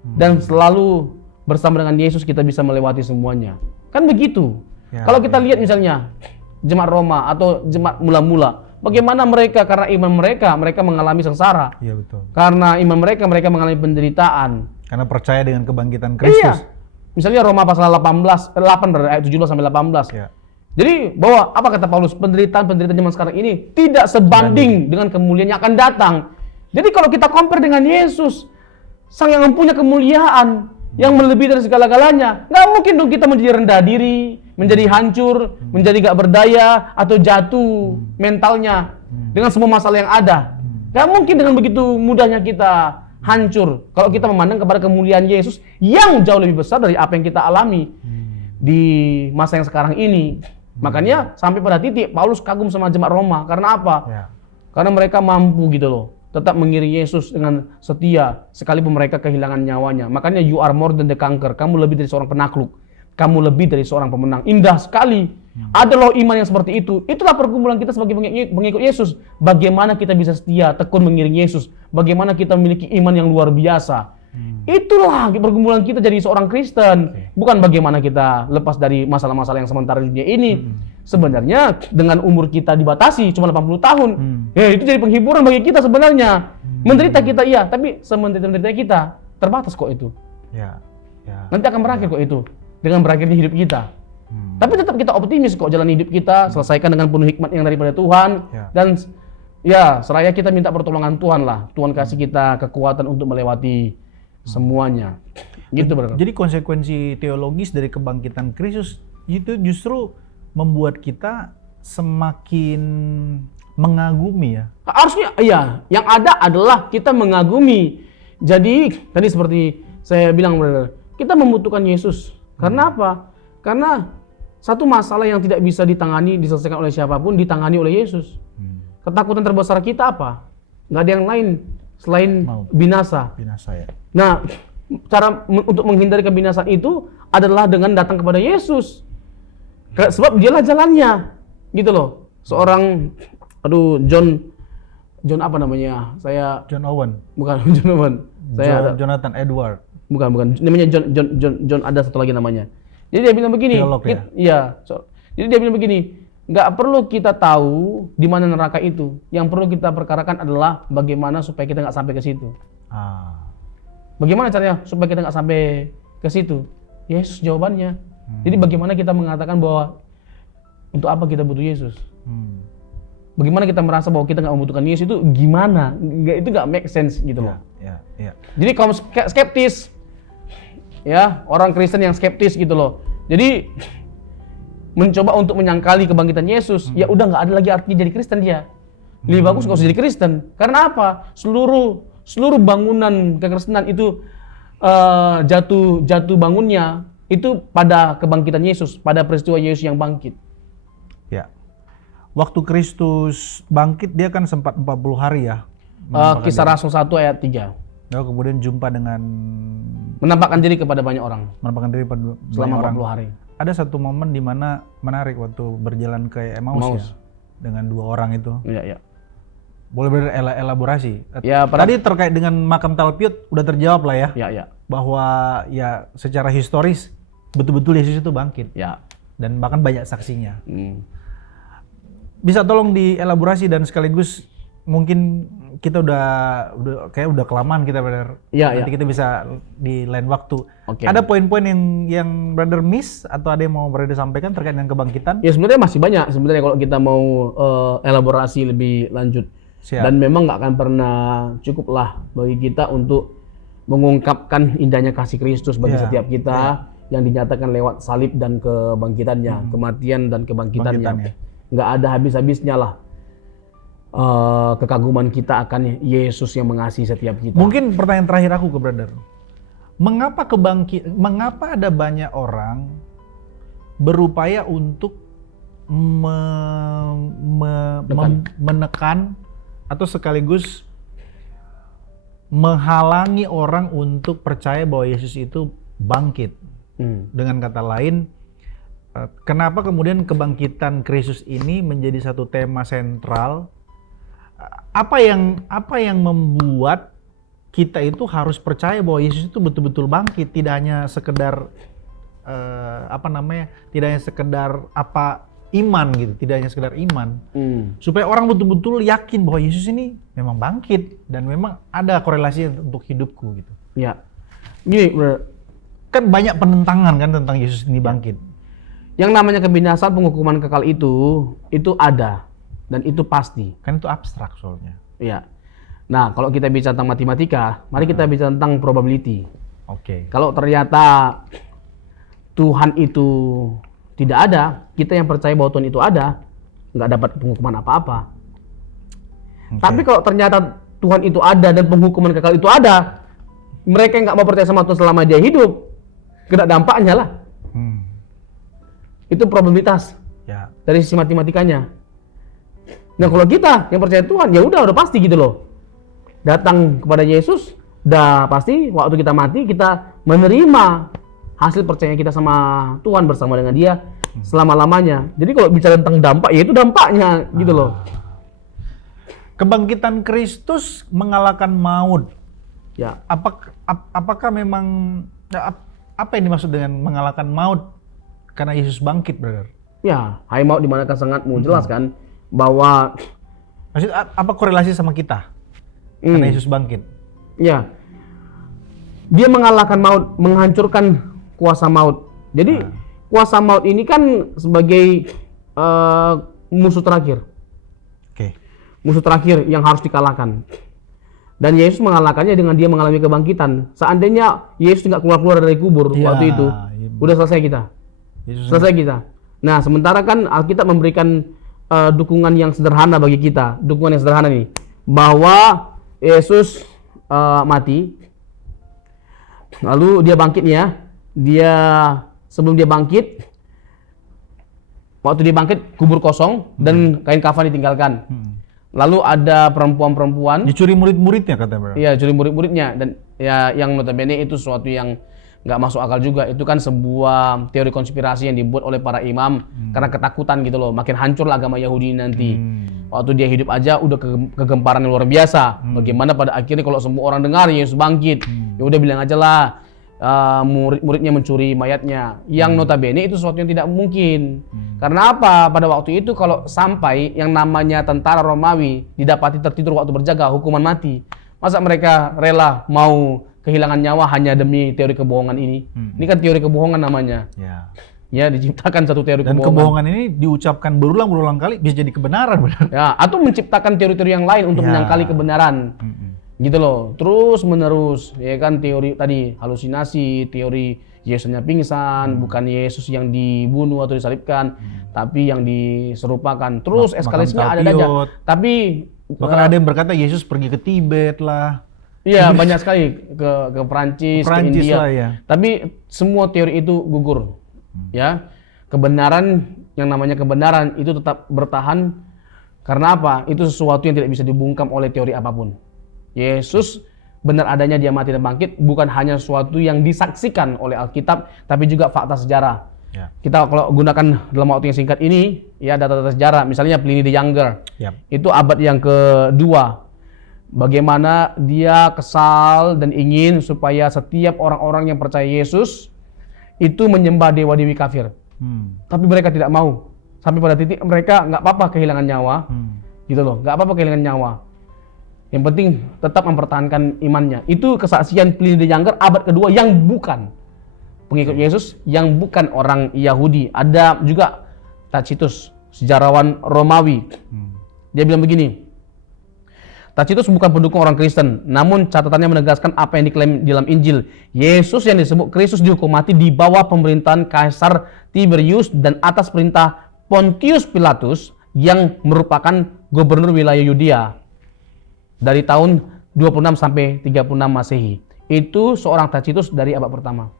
Dan selalu bersama dengan Yesus kita bisa melewati semuanya. Kan begitu. Kalau kita lihat misalnya jemaat Roma atau jemaat mula-mula, bagaimana mereka karena iman mereka mengalami sengsara. Iya betul. Karena iman mereka mengalami penderitaan. Karena percaya dengan kebangkitan Kristus. Iya. Misalnya Roma pasal 8 ayat 17 sampai 18. Iya. Jadi bahwa apa kata Paulus, penderitaan zaman sekarang ini tidak sebanding dengan kemuliaan yang akan datang. Jadi kalau kita compare dengan Yesus, Sang yang mempunyai kemuliaan yang melebihi dari segala-galanya, nggak mungkin dong kita menjadi rendah diri, menjadi hancur, menjadi gak berdaya atau jatuh mentalnya dengan semua masalah yang ada. Nggak mungkin dengan begitu mudahnya kita hancur kalau kita memandang kepada kemuliaan Yesus yang jauh lebih besar dari apa yang kita alami di masa yang sekarang ini. Makanya sampai pada titik Paulus kagum sama jemaat Roma. Karena apa? Karena mereka mampu gitu loh, tetap mengiringi Yesus dengan setia sekalipun mereka kehilangan nyawanya. Makanya you are more than the conqueror. Kamu lebih dari seorang penakluk. Kamu lebih dari seorang pemenang. Indah sekali. Ada loh iman yang seperti itu. Itulah pergumulan kita sebagai pengikut Yesus. Bagaimana kita bisa setia, tekun mengiringi Yesus. Bagaimana kita memiliki iman yang luar biasa. Itulah pergumulan kita jadi seorang Kristen. Bukan bagaimana kita lepas dari masalah-masalah yang sementara di dunia ini. Sebenarnya dengan umur kita dibatasi cuma 80 tahun. Ya itu jadi penghiburan bagi kita sebenarnya. Menderita kita iya, tapi semenderita kita terbatas kok itu. Nanti akan berakhir kok itu. Dengan berakhirnya hidup kita. Tapi tetap kita optimis kok jalan hidup kita, selesaikan dengan penuh hikmat yang daripada Tuhan. Dan ya, seraya kita minta pertolongan Tuhan lah. Tuhan kasih kita kekuatan untuk melewati semuanya. Gitu benar. Jadi konsekuensi teologis dari kebangkitan Kristus itu justru membuat kita semakin mengagumi ya. Harusnya iya, yang ada adalah kita mengagumi. Jadi tadi seperti saya bilang benar, kita membutuhkan Yesus. Karena apa? Karena satu masalah yang tidak bisa ditangani, diselesaikan oleh siapapun, ditangani oleh Yesus. Ketakutan terbesar kita apa? Nggak ada yang lain selain binasa. Ya. Nah, cara untuk menghindari kebinasaan itu adalah dengan datang kepada Yesus. Sebab dialah jalannya. Gitu loh. Seorang John John apa namanya? Saya John Owen, bukan John Owen. Jonathan Edward. Bukan. Namanya John ada satu lagi namanya. Jadi dia bilang begini. Teolog ya? Iya. Jadi dia bilang begini, nggak perlu kita tahu di mana neraka itu. Yang perlu kita perkarakan adalah bagaimana supaya kita nggak sampai ke situ. Bagaimana caranya supaya kita nggak sampai ke situ? Yesus jawabannya. Jadi bagaimana kita mengatakan bahwa untuk apa kita butuh Yesus? Bagaimana kita merasa bahwa kita nggak membutuhkan Yesus itu gimana? Itu nggak make sense gitu loh. Ya. Jadi kaum skeptis, ya orang Kristen yang skeptis gitu loh. Jadi mencoba untuk menyangkali kebangkitan Yesus, ya udah nggak ada lagi artinya jadi Kristen dia. Lebih bagus nggak usah jadi Kristen. Karena apa? Seluruh bangunan kekristenan itu jatuh bangunnya itu pada kebangkitan Yesus, pada peristiwa Yesus yang bangkit. Ya. Waktu Kristus bangkit dia kan sempat 40 hari ya. Kisah Rasul 1 ayat 3. Lalu kemudian jumpa dengan menampakkan diri kepada banyak orang menampakkan diri pada selama banyak 40 hari. Ada satu momen di mana menarik waktu berjalan ke Emmaus ya, dengan 2 orang itu. Iya. Boleh berelaborasi. Ya, tadi terkait dengan makam Talpiot udah terjawab lah ya. Iya. Bahwa ya secara historis betul-betul Yesus itu bangkit. Ya. Dan bahkan banyak saksinya. Bisa tolong dielaborasi dan sekaligus mungkin kita udah kelamaan kita brother. Iya. Nanti kita bisa di lain waktu. Oke. Ada poin-poin yang brother miss atau ada yang mau brother sampaikan terkait dengan kebangkitan? Ya sebenarnya masih banyak sebenarnya kalau kita mau elaborasi lebih lanjut. Siap. Dan memang nggak akan pernah cukup lah bagi kita untuk mengungkapkan indahnya kasih Kristus bagi setiap kita yang dinyatakan lewat salib dan kebangkitannya, kematian dan kebangkitannya. Nggak ada habis-habisnya lah kekaguman kita akan Yesus yang mengasihi setiap kita. Mungkin pertanyaan terakhir aku ke brother. Mengapa ada banyak orang berupaya untuk menekan atau sekaligus menghalangi orang untuk percaya bahwa Yesus itu bangkit? Dengan kata lain, kenapa kemudian kebangkitan Kristus ini menjadi satu tema sentral? Apa yang membuat kita itu harus percaya bahwa Yesus itu betul-betul bangkit, tidak hanya sekedar tidak hanya sekedar iman gitu, tidak hanya sekedar iman. Supaya orang betul-betul yakin bahwa Yesus ini memang bangkit dan memang ada korelasi untuk hidupku gitu. Ya. Gini, kan banyak penentangan kan tentang Yesus ini bangkit. Yang namanya kebinasaan penghukuman kekal itu ada dan itu pasti. Kan itu abstrak soalnya. Iya. Nah, kalau kita bicara tentang matematika, mari kita bicara tentang probability. Oke. Kalau ternyata Tuhan itu tidak ada, kita yang percaya bahwa Tuhan itu ada, nggak dapat penghukuman apa-apa. Tapi kalau ternyata Tuhan itu ada dan penghukuman kekal itu ada, mereka yang nggak mau percaya sama Tuhan selama dia hidup, kena dampaknya lah. Itu probabilitas dari sisi matematikanya. Nah kalau kita yang percaya Tuhan, ya udah pasti gitu loh. Datang kepada Yesus, udah pasti waktu kita mati kita menerima hasil percaya kita sama Tuhan bersama dengan Dia selama-lamanya. Jadi kalau bicara tentang dampak, ya itu dampaknya gitu loh. Kebangkitan Kristus mengalahkan maut. Ya. Apakah memang apa yang dimaksud dengan mengalahkan maut karena Yesus bangkit, brother? Ya, hai maut dimanakah sangatmu, jelas kan bahwa maksud apa korelasi sama kita karena Yesus bangkit? Ya. Dia mengalahkan maut, menghancurkan kuasa maut. Jadi kuasa maut ini kan sebagai musuh terakhir. Musuh terakhir yang harus dikalahkan. Dan Yesus mengalahkannya dengan dia mengalami kebangkitan. Seandainya Yesus nggak keluar dari kubur waktu itu, udah selesai kita. Selesai kita. Nah, sementara kan Alkitab memberikan dukungan yang sederhana bagi kita. Dukungan yang sederhana nih, bahwa Yesus mati, lalu dia bangkitnya. Sebelum dia bangkit, waktu dia bangkit kubur kosong dan kain kafan ditinggalkan. Lalu ada perempuan-perempuan dicuri murid-muridnya katanya. Iya, curi murid-muridnya dan ya yang notabene itu sesuatu yang nggak masuk akal juga. Itu kan sebuah teori konspirasi yang dibuat oleh para imam karena ketakutan gitu loh. Makin hancurlah agama Yahudi nanti. Waktu dia hidup aja udah kegemparan yang luar biasa. Bagaimana pada akhirnya kalau semua orang dengar Yesus bangkit, ya udah bilang aja lah murid-muridnya mencuri mayatnya. Yang notabene itu sesuatu yang tidak mungkin. Karena apa? Pada waktu itu kalau sampai yang namanya tentara Romawi didapati tertidur waktu berjaga, hukuman mati. Masa mereka rela mau kehilangan nyawa hanya demi teori kebohongan ini? Ini kan teori kebohongan namanya. Ya, diciptakan satu teori Dan kebohongan. kebohongan ini diucapkan berulang-ulang kali bisa jadi kebenaran, benar? Ya, atau menciptakan teori-teori yang lain untuk menyangkali kebenaran. Gitu loh. Terus menerus, ya kan, teori tadi halusinasi, teori Yesusnya pingsan, bukan Yesus yang dibunuh atau disalibkan, tapi yang diserupakan. Terus eskalasinya ada aja. Tapi bahkan ada yang berkata Yesus pergi ke Tibet lah. Iya, banyak sekali ke Perancis, ke India. Lah, ya. Tapi semua teori itu gugur. Ya. Kebenaran, yang namanya kebenaran itu tetap bertahan karena apa? Itu sesuatu yang tidak bisa dibungkam oleh teori apapun. Yesus benar adanya, dia mati dan bangkit, bukan hanya sesuatu yang disaksikan oleh Alkitab, tapi juga fakta sejarah. Kita kalau gunakan dalam waktu yang singkat ini, ya data-data sejarah, misalnya Pliny the Younger, itu abad yang kedua. Bagaimana dia kesal dan ingin supaya setiap orang-orang yang percaya Yesus itu menyembah dewa-dewi kafir. Tapi mereka tidak mau. Sampai pada titik mereka nggak apa-apa kehilangan nyawa, gitu loh, nggak apa-apa kehilangan nyawa. Yang penting tetap mempertahankan imannya. Itu kesaksian Pliny the Younger abad kedua yang bukan pengikut Yesus, yang bukan orang Yahudi. Ada juga Tacitus, sejarawan Romawi. Dia bilang begini, Tacitus bukan pendukung orang Kristen, namun catatannya menegaskan apa yang diklaim di dalam Injil. Yesus yang disebut Kristus dihukum mati di bawah pemerintahan Kaisar Tiberius dan atas perintah Pontius Pilatus yang merupakan gubernur wilayah Yudea dari tahun 26 sampai 36 Masehi. Itu seorang Tacitus dari abad pertama.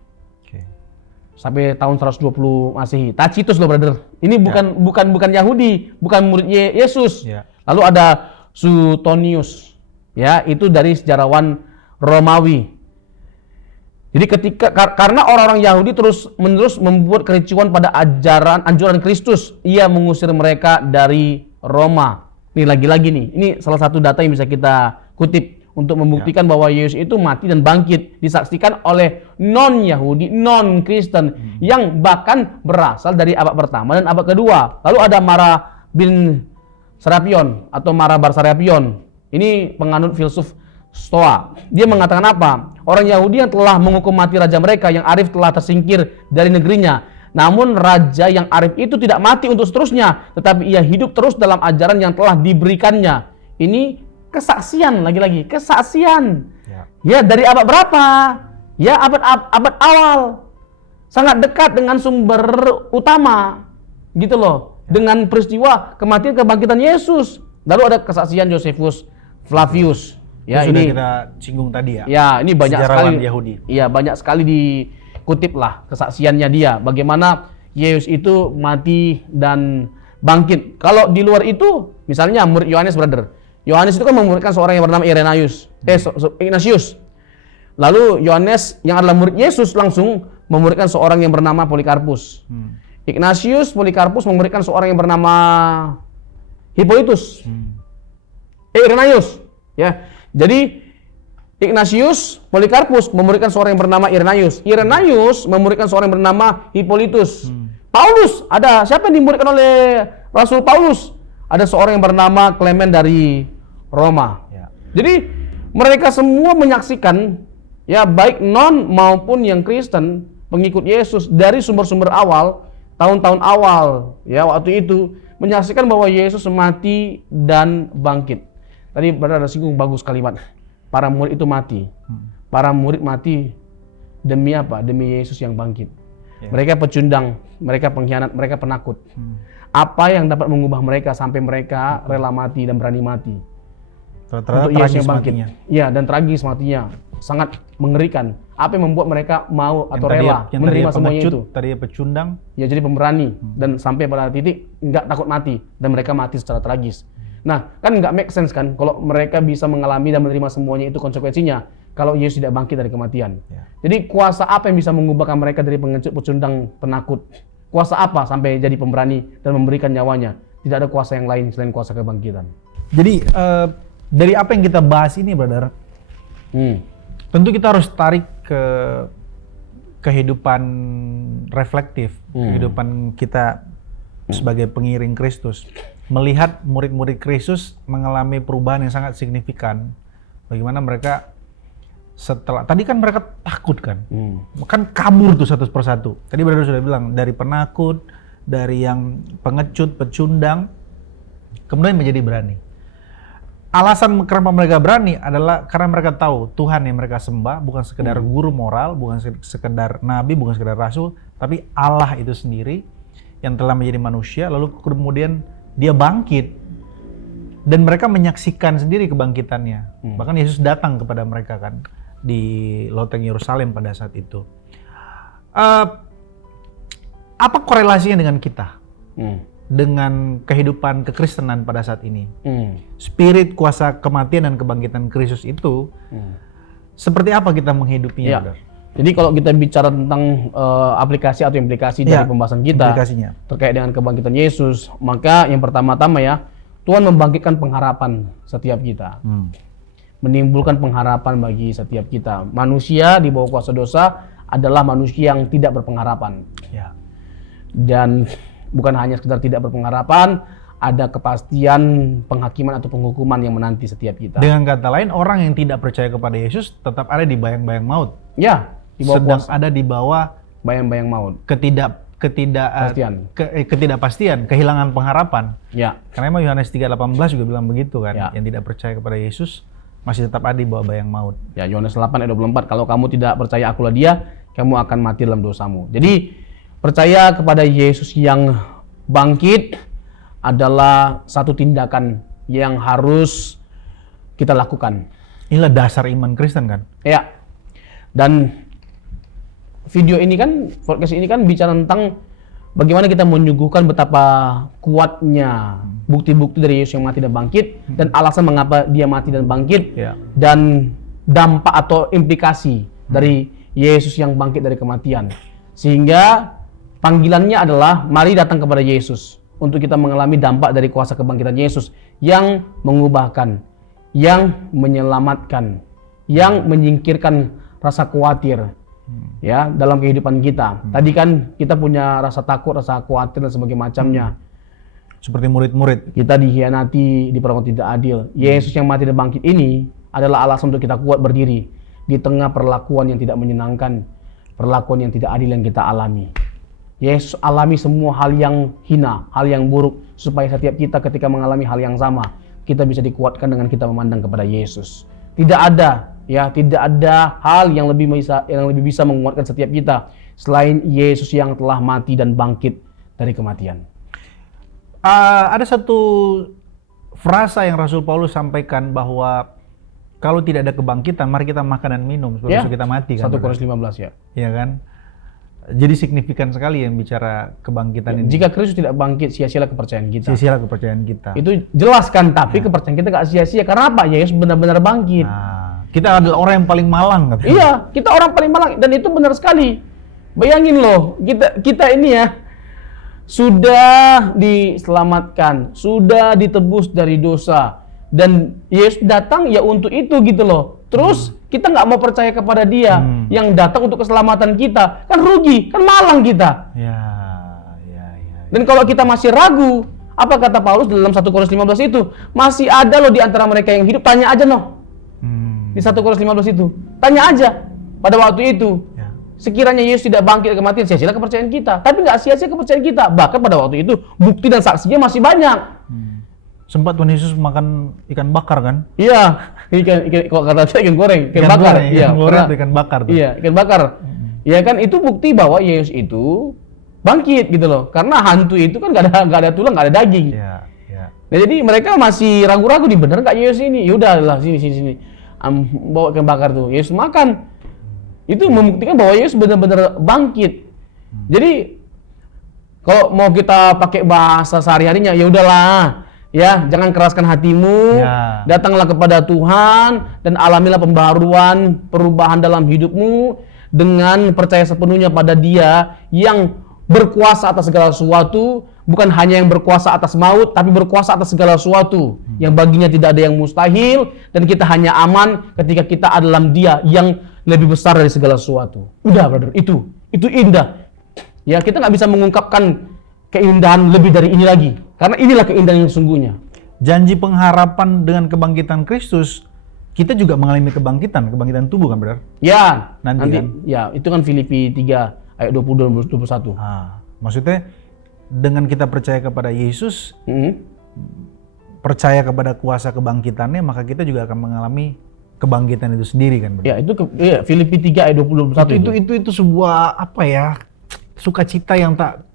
Sampai tahun 120 Masehi. Tacitus loh, brother. Ini bukan Yahudi, bukan murid Yesus. Lalu ada Suetonius. Ya, itu dari sejarawan Romawi. Jadi karena orang-orang Yahudi terus-menerus membuat kericuan pada anjuran Kristus, ia mengusir mereka dari Roma. Ini lagi-lagi nih, ini salah satu data yang bisa kita kutip untuk membuktikan bahwa Yesus itu mati dan bangkit, disaksikan oleh non-Yahudi, non-Kristen, yang bahkan berasal dari abad pertama dan abad kedua. Lalu ada Mara bin Serapion atau Mara bar Serapion. Ini penganut filsuf Stoa. Dia mengatakan apa? Orang Yahudi yang telah menghukum mati raja mereka yang arif telah tersingkir dari negerinya. Namun raja yang arif itu tidak mati untuk seterusnya, tetapi ia hidup terus dalam ajaran yang telah diberikannya. Ini kesaksian, lagi-lagi kesaksian. Ya, dari abad berapa? Ya, abad awal. Sangat dekat dengan sumber utama. Gitu loh. Dengan peristiwa kematian kebangkitan Yesus. Lalu ada kesaksian Josephus Flavius. Ya, ini ini kita singgung tadi ya. Ya, ini banyak sejarawan sekali Yahudi. Iya, banyak sekali dikutip lah kesaksiannya dia. Bagaimana Yesus itu mati dan bangkit. Kalau di luar itu, misalnya murid Yohanes, brother. Yohanes itu kan memuridkan seorang yang bernama Ignatius. Lalu Yohanes yang adalah murid Yesus langsung memuridkan seorang yang bernama Polikarpus. Ignatius, Polikarpus memuridkan seorang yang bernama Hippolytus. Irenaeus, ya. Jadi Ignatius, Polikarpus memuridkan seorang yang bernama Irenaeus. Irenaeus memuridkan seorang yang bernama Hippolytus. Paulus, ada siapa yang dimuridkan oleh Rasul Paulus? Ada seorang yang bernama Clement dari Roma. Jadi mereka semua menyaksikan, ya, baik non maupun yang Kristen, pengikut Yesus dari sumber-sumber awal, tahun-tahun awal, ya, waktu itu menyaksikan bahwa Yesus mati dan bangkit. Tadi ada singgung bagus kalimat. Para murid itu mati. Para murid mati demi apa? Demi Yesus yang bangkit. Mereka pecundang, mereka pengkhianat, mereka penakut. Apa yang dapat mengubah mereka sampai mereka rela mati dan berani mati? Untuk Yesus yang bangkit. Iya, dan tragis matinya. Sangat mengerikan. Apa yang membuat mereka mau atau rela menerima semuanya itu? Tadi pecundang. Ya, jadi pemberani. Dan sampai pada titik nggak takut mati. Dan mereka mati secara tragis. Nah, kan nggak make sense kan kalau mereka bisa mengalami dan menerima semuanya itu konsekuensinya. kalau Yesus tidak bangkit dari kematian. Ya. Jadi kuasa apa yang bisa mengubahkan mereka dari pengecut, pecundang, penakut? Kuasa apa sampai jadi pemberani dan memberikan nyawanya? Tidak ada kuasa yang lain selain kuasa kebangkitan. Jadi dari apa yang kita bahas ini, brother, tentu kita harus tarik ke kehidupan reflektif, kehidupan kita sebagai pengiring Kristus. Melihat murid-murid Kristus mengalami perubahan yang sangat signifikan. Bagaimana mereka setelah, tadi kan mereka takut kan, kan kabur tuh satu persatu. Tadi brother sudah bilang, dari penakut, dari yang pengecut, pecundang, kemudian menjadi berani. Alasan kenapa mereka berani adalah karena mereka tahu Tuhan yang mereka sembah bukan sekedar guru moral, bukan sekedar nabi, bukan sekedar rasul, tapi Allah itu sendiri yang telah menjadi manusia, lalu kemudian dia bangkit. Dan mereka menyaksikan sendiri kebangkitannya. Bahkan Yesus datang kepada mereka kan di loteng Yerusalem pada saat itu. Apa korelasinya dengan kita? Dengan kehidupan kekristenan pada saat ini? Spirit kuasa kematian dan kebangkitan Kristus itu seperti apa kita menghidupinya? Ya. Jadi kalau kita bicara tentang aplikasi atau implikasi dari pembahasan kita terkait dengan kebangkitan Yesus, maka yang pertama-tama ya, Tuhan membangkitkan pengharapan setiap kita. Menimbulkan pengharapan bagi setiap kita. Manusia di bawah kuasa dosa adalah manusia yang tidak berpengharapan. Ya. Dan bukan hanya sekedar tidak berpengharapan, ada kepastian penghakiman atau penghukuman yang menanti setiap kita. Dengan kata lain, orang yang tidak percaya kepada Yesus tetap ada di bayang-bayang maut. Ya, di bawah sedang kuasa, ada di bawah bayang-bayang maut. Ketidakpastian, kehilangan pengharapan. Ya. Karena emang Yohanes 3:18 juga bilang begitu kan, Ya. yang tidak percaya kepada Yesus masih tetap ada di bawah bayang maut. Ya, Yohanes 8:24, kalau kamu tidak percaya akulah dia, kamu akan mati dalam dosamu. Jadi, percaya kepada Yesus yang bangkit adalah satu tindakan yang harus kita lakukan. Inilah dasar iman Kristen kan? Ya. Dan video ini kan, podcast ini kan bicara tentang bagaimana kita menyuguhkan betapa kuatnya bukti-bukti dari Yesus yang mati dan bangkit, dan alasan mengapa dia mati dan bangkit, dan dampak atau implikasi dari Yesus yang bangkit dari kematian. Sehingga panggilannya adalah mari datang kepada Yesus untuk kita mengalami dampak dari kuasa kebangkitan Yesus yang mengubahkan, yang menyelamatkan, yang menyingkirkan rasa khawatir ya dalam kehidupan kita. Tadi kan kita punya rasa takut, rasa khawatir dan sebagainya macamnya. Seperti murid-murid. Kita dihianati, diperlakukan tidak adil. Yesus yang mati dan bangkit ini adalah alasan untuk kita kuat berdiri di tengah perlakuan yang tidak menyenangkan, perlakuan yang tidak adil yang kita alami. Yesus alami semua hal yang hina, hal yang buruk, supaya setiap kita ketika mengalami hal yang sama, kita bisa dikuatkan dengan kita memandang kepada Yesus. Tidak ada hal yang lebih bisa menguatkan setiap kita selain Yesus yang telah mati dan bangkit dari kematian. Ada satu frasa yang Rasul Paulus sampaikan bahwa kalau tidak ada kebangkitan, mari kita makan dan minum supaya kita mati kan. 1 Korintus 15 ya. Iya kan? Jadi signifikan sekali yang bicara kebangkitan ini. Jika Kristus tidak bangkit, sia-sialah kepercayaan kita. Sia-sialah kepercayaan kita. Itu jelas kan, tapi kepercayaan kita gak sia-sia. Karena apa? Yesus benar-benar bangkit. Nah, kita adalah orang yang paling malang katanya. Iya, kita orang paling malang, dan itu benar sekali. Bayangin loh, kita ini ya sudah diselamatkan, sudah ditebus dari dosa, dan Yesus datang ya untuk itu gitu loh. Terus kita nggak mau percaya kepada Dia yang datang untuk keselamatan kita, kan rugi, kan malang kita. Ya. Dan kalau kita masih ragu, apa kata Paulus dalam 1 Korintus 15 itu? Masih ada loh di antara mereka yang hidup, tanya aja noh. Di 1 Korintus 15 itu, tanya aja pada waktu itu. Sekiranya Yesus tidak bangkit dari kematian, sia-sialah kepercayaan kita. Tapi nggak sia-sia kepercayaan kita. Bahkan pada waktu itu bukti dan saksinya masih banyak. Sempat Tuhan Yesus makan ikan bakar kan? Iya, ikan kalau kata saya ikan goreng, ikan bakar. Iya, ikan bakar tuh. Iya, ikan bakar. Iya kan, itu bukti bahwa Yesus itu bangkit gitu loh. Karena hantu itu kan nggak ada tulang, nggak ada daging. Iya. Nah, jadi mereka masih ragu-ragu nih, bener nggak Yesus ini? Yaudahlah sini. Bawa ikan bakar tuh, Yesus makan. Itu membuktikan bahwa Yesus benar-benar bangkit. Jadi kalau mau kita pakai bahasa sehari-harinya, ya udahlah, Ya, jangan keraskan hatimu. Ya. Datanglah kepada Tuhan dan alamilah pembaharuan, perubahan dalam hidupmu dengan percaya sepenuhnya pada Dia yang berkuasa atas segala sesuatu, bukan hanya yang berkuasa atas maut, tapi berkuasa atas segala sesuatu. Yang baginya tidak ada yang mustahil, dan kita hanya aman ketika kita ada dalam Dia yang lebih besar dari segala sesuatu. Udah, brother, itu indah. Ya, kita nggak bisa mengungkapkan keindahan lebih dari ini lagi, karena inilah keindahan yang sesungguhnya. Janji pengharapan dengan kebangkitan Kristus, kita juga mengalami kebangkitan tubuh kan, benar? Ya, Nanti kan? Ya, itu kan Filipi 3 ayat 20 dan 21. Maksudnya dengan kita percaya kepada Yesus, Hmm. percaya kepada kuasa kebangkitannya, maka kita juga akan mengalami kebangkitan itu sendiri kan, benar? Ya, itu Filipi 3 ayat 20 dan 21 Itu sebuah apa ya? Sukacita yang tak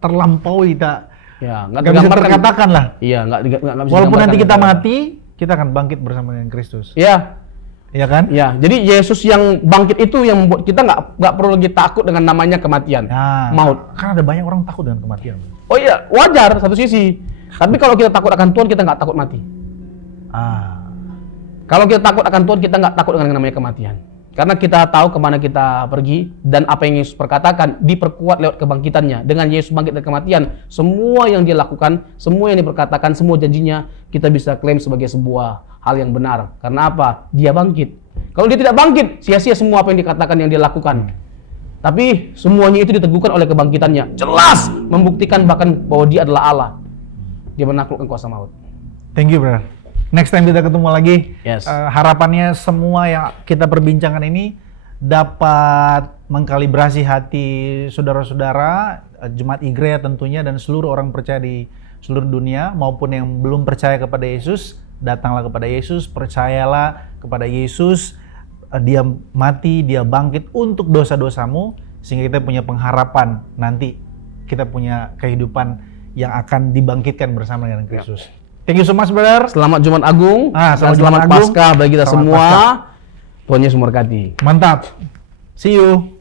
terlampaui, ya, nggak bisa terkatakan lah. Iya, nggak bisa. Walaupun nanti kita digambarkan. mati, kita akan bangkit bersama dengan Kristus. Ya, Iya kan? ya. Jadi Yesus yang bangkit itu yang membuat kita nggak perlu lagi takut dengan namanya kematian, maut. Karena ada banyak orang takut dengan kematian. Oh iya, wajar satu sisi. Tapi kalau kita takut akan Tuhan, kita nggak takut mati. Kalau kita takut akan Tuhan, kita nggak takut dengan namanya kematian. Karena kita tahu kemana kita pergi, dan apa yang Yesus perkatakan diperkuat lewat kebangkitannya. Dengan Yesus bangkit dari kematian, semua yang Dia lakukan, semua yang diperkatakan, semua janjinya, kita bisa klaim sebagai sebuah hal yang benar. Karena apa? Dia bangkit. Kalau Dia tidak bangkit, sia-sia semua apa yang dikatakan, yang Dia lakukan. Tapi semuanya itu diteguhkan oleh kebangkitannya. Jelas membuktikan bahkan bahwa Dia adalah Allah. Dia menaklukkan kuasa maut. Thank you, brother. Next time kita ketemu lagi. Yes. Harapannya semua yang kita perbincangkan ini dapat mengkalibrasi hati saudara-saudara, Jemaat Igrea tentunya, dan seluruh orang percaya di seluruh dunia, maupun yang belum percaya kepada Yesus. Datanglah kepada Yesus, percayalah kepada Yesus. Dia mati, Dia bangkit untuk dosa-dosamu, sehingga kita punya pengharapan nanti kita punya kehidupan yang akan dibangkitkan bersama dengan Kristus. Thank you so much, brother. Selamat Jumat Agung, Selamat dan selamat Jumat Agung. Paskah bagi kita Selamat semua. Paskah. Tuhan Yesus memberkati. Mantap. See you.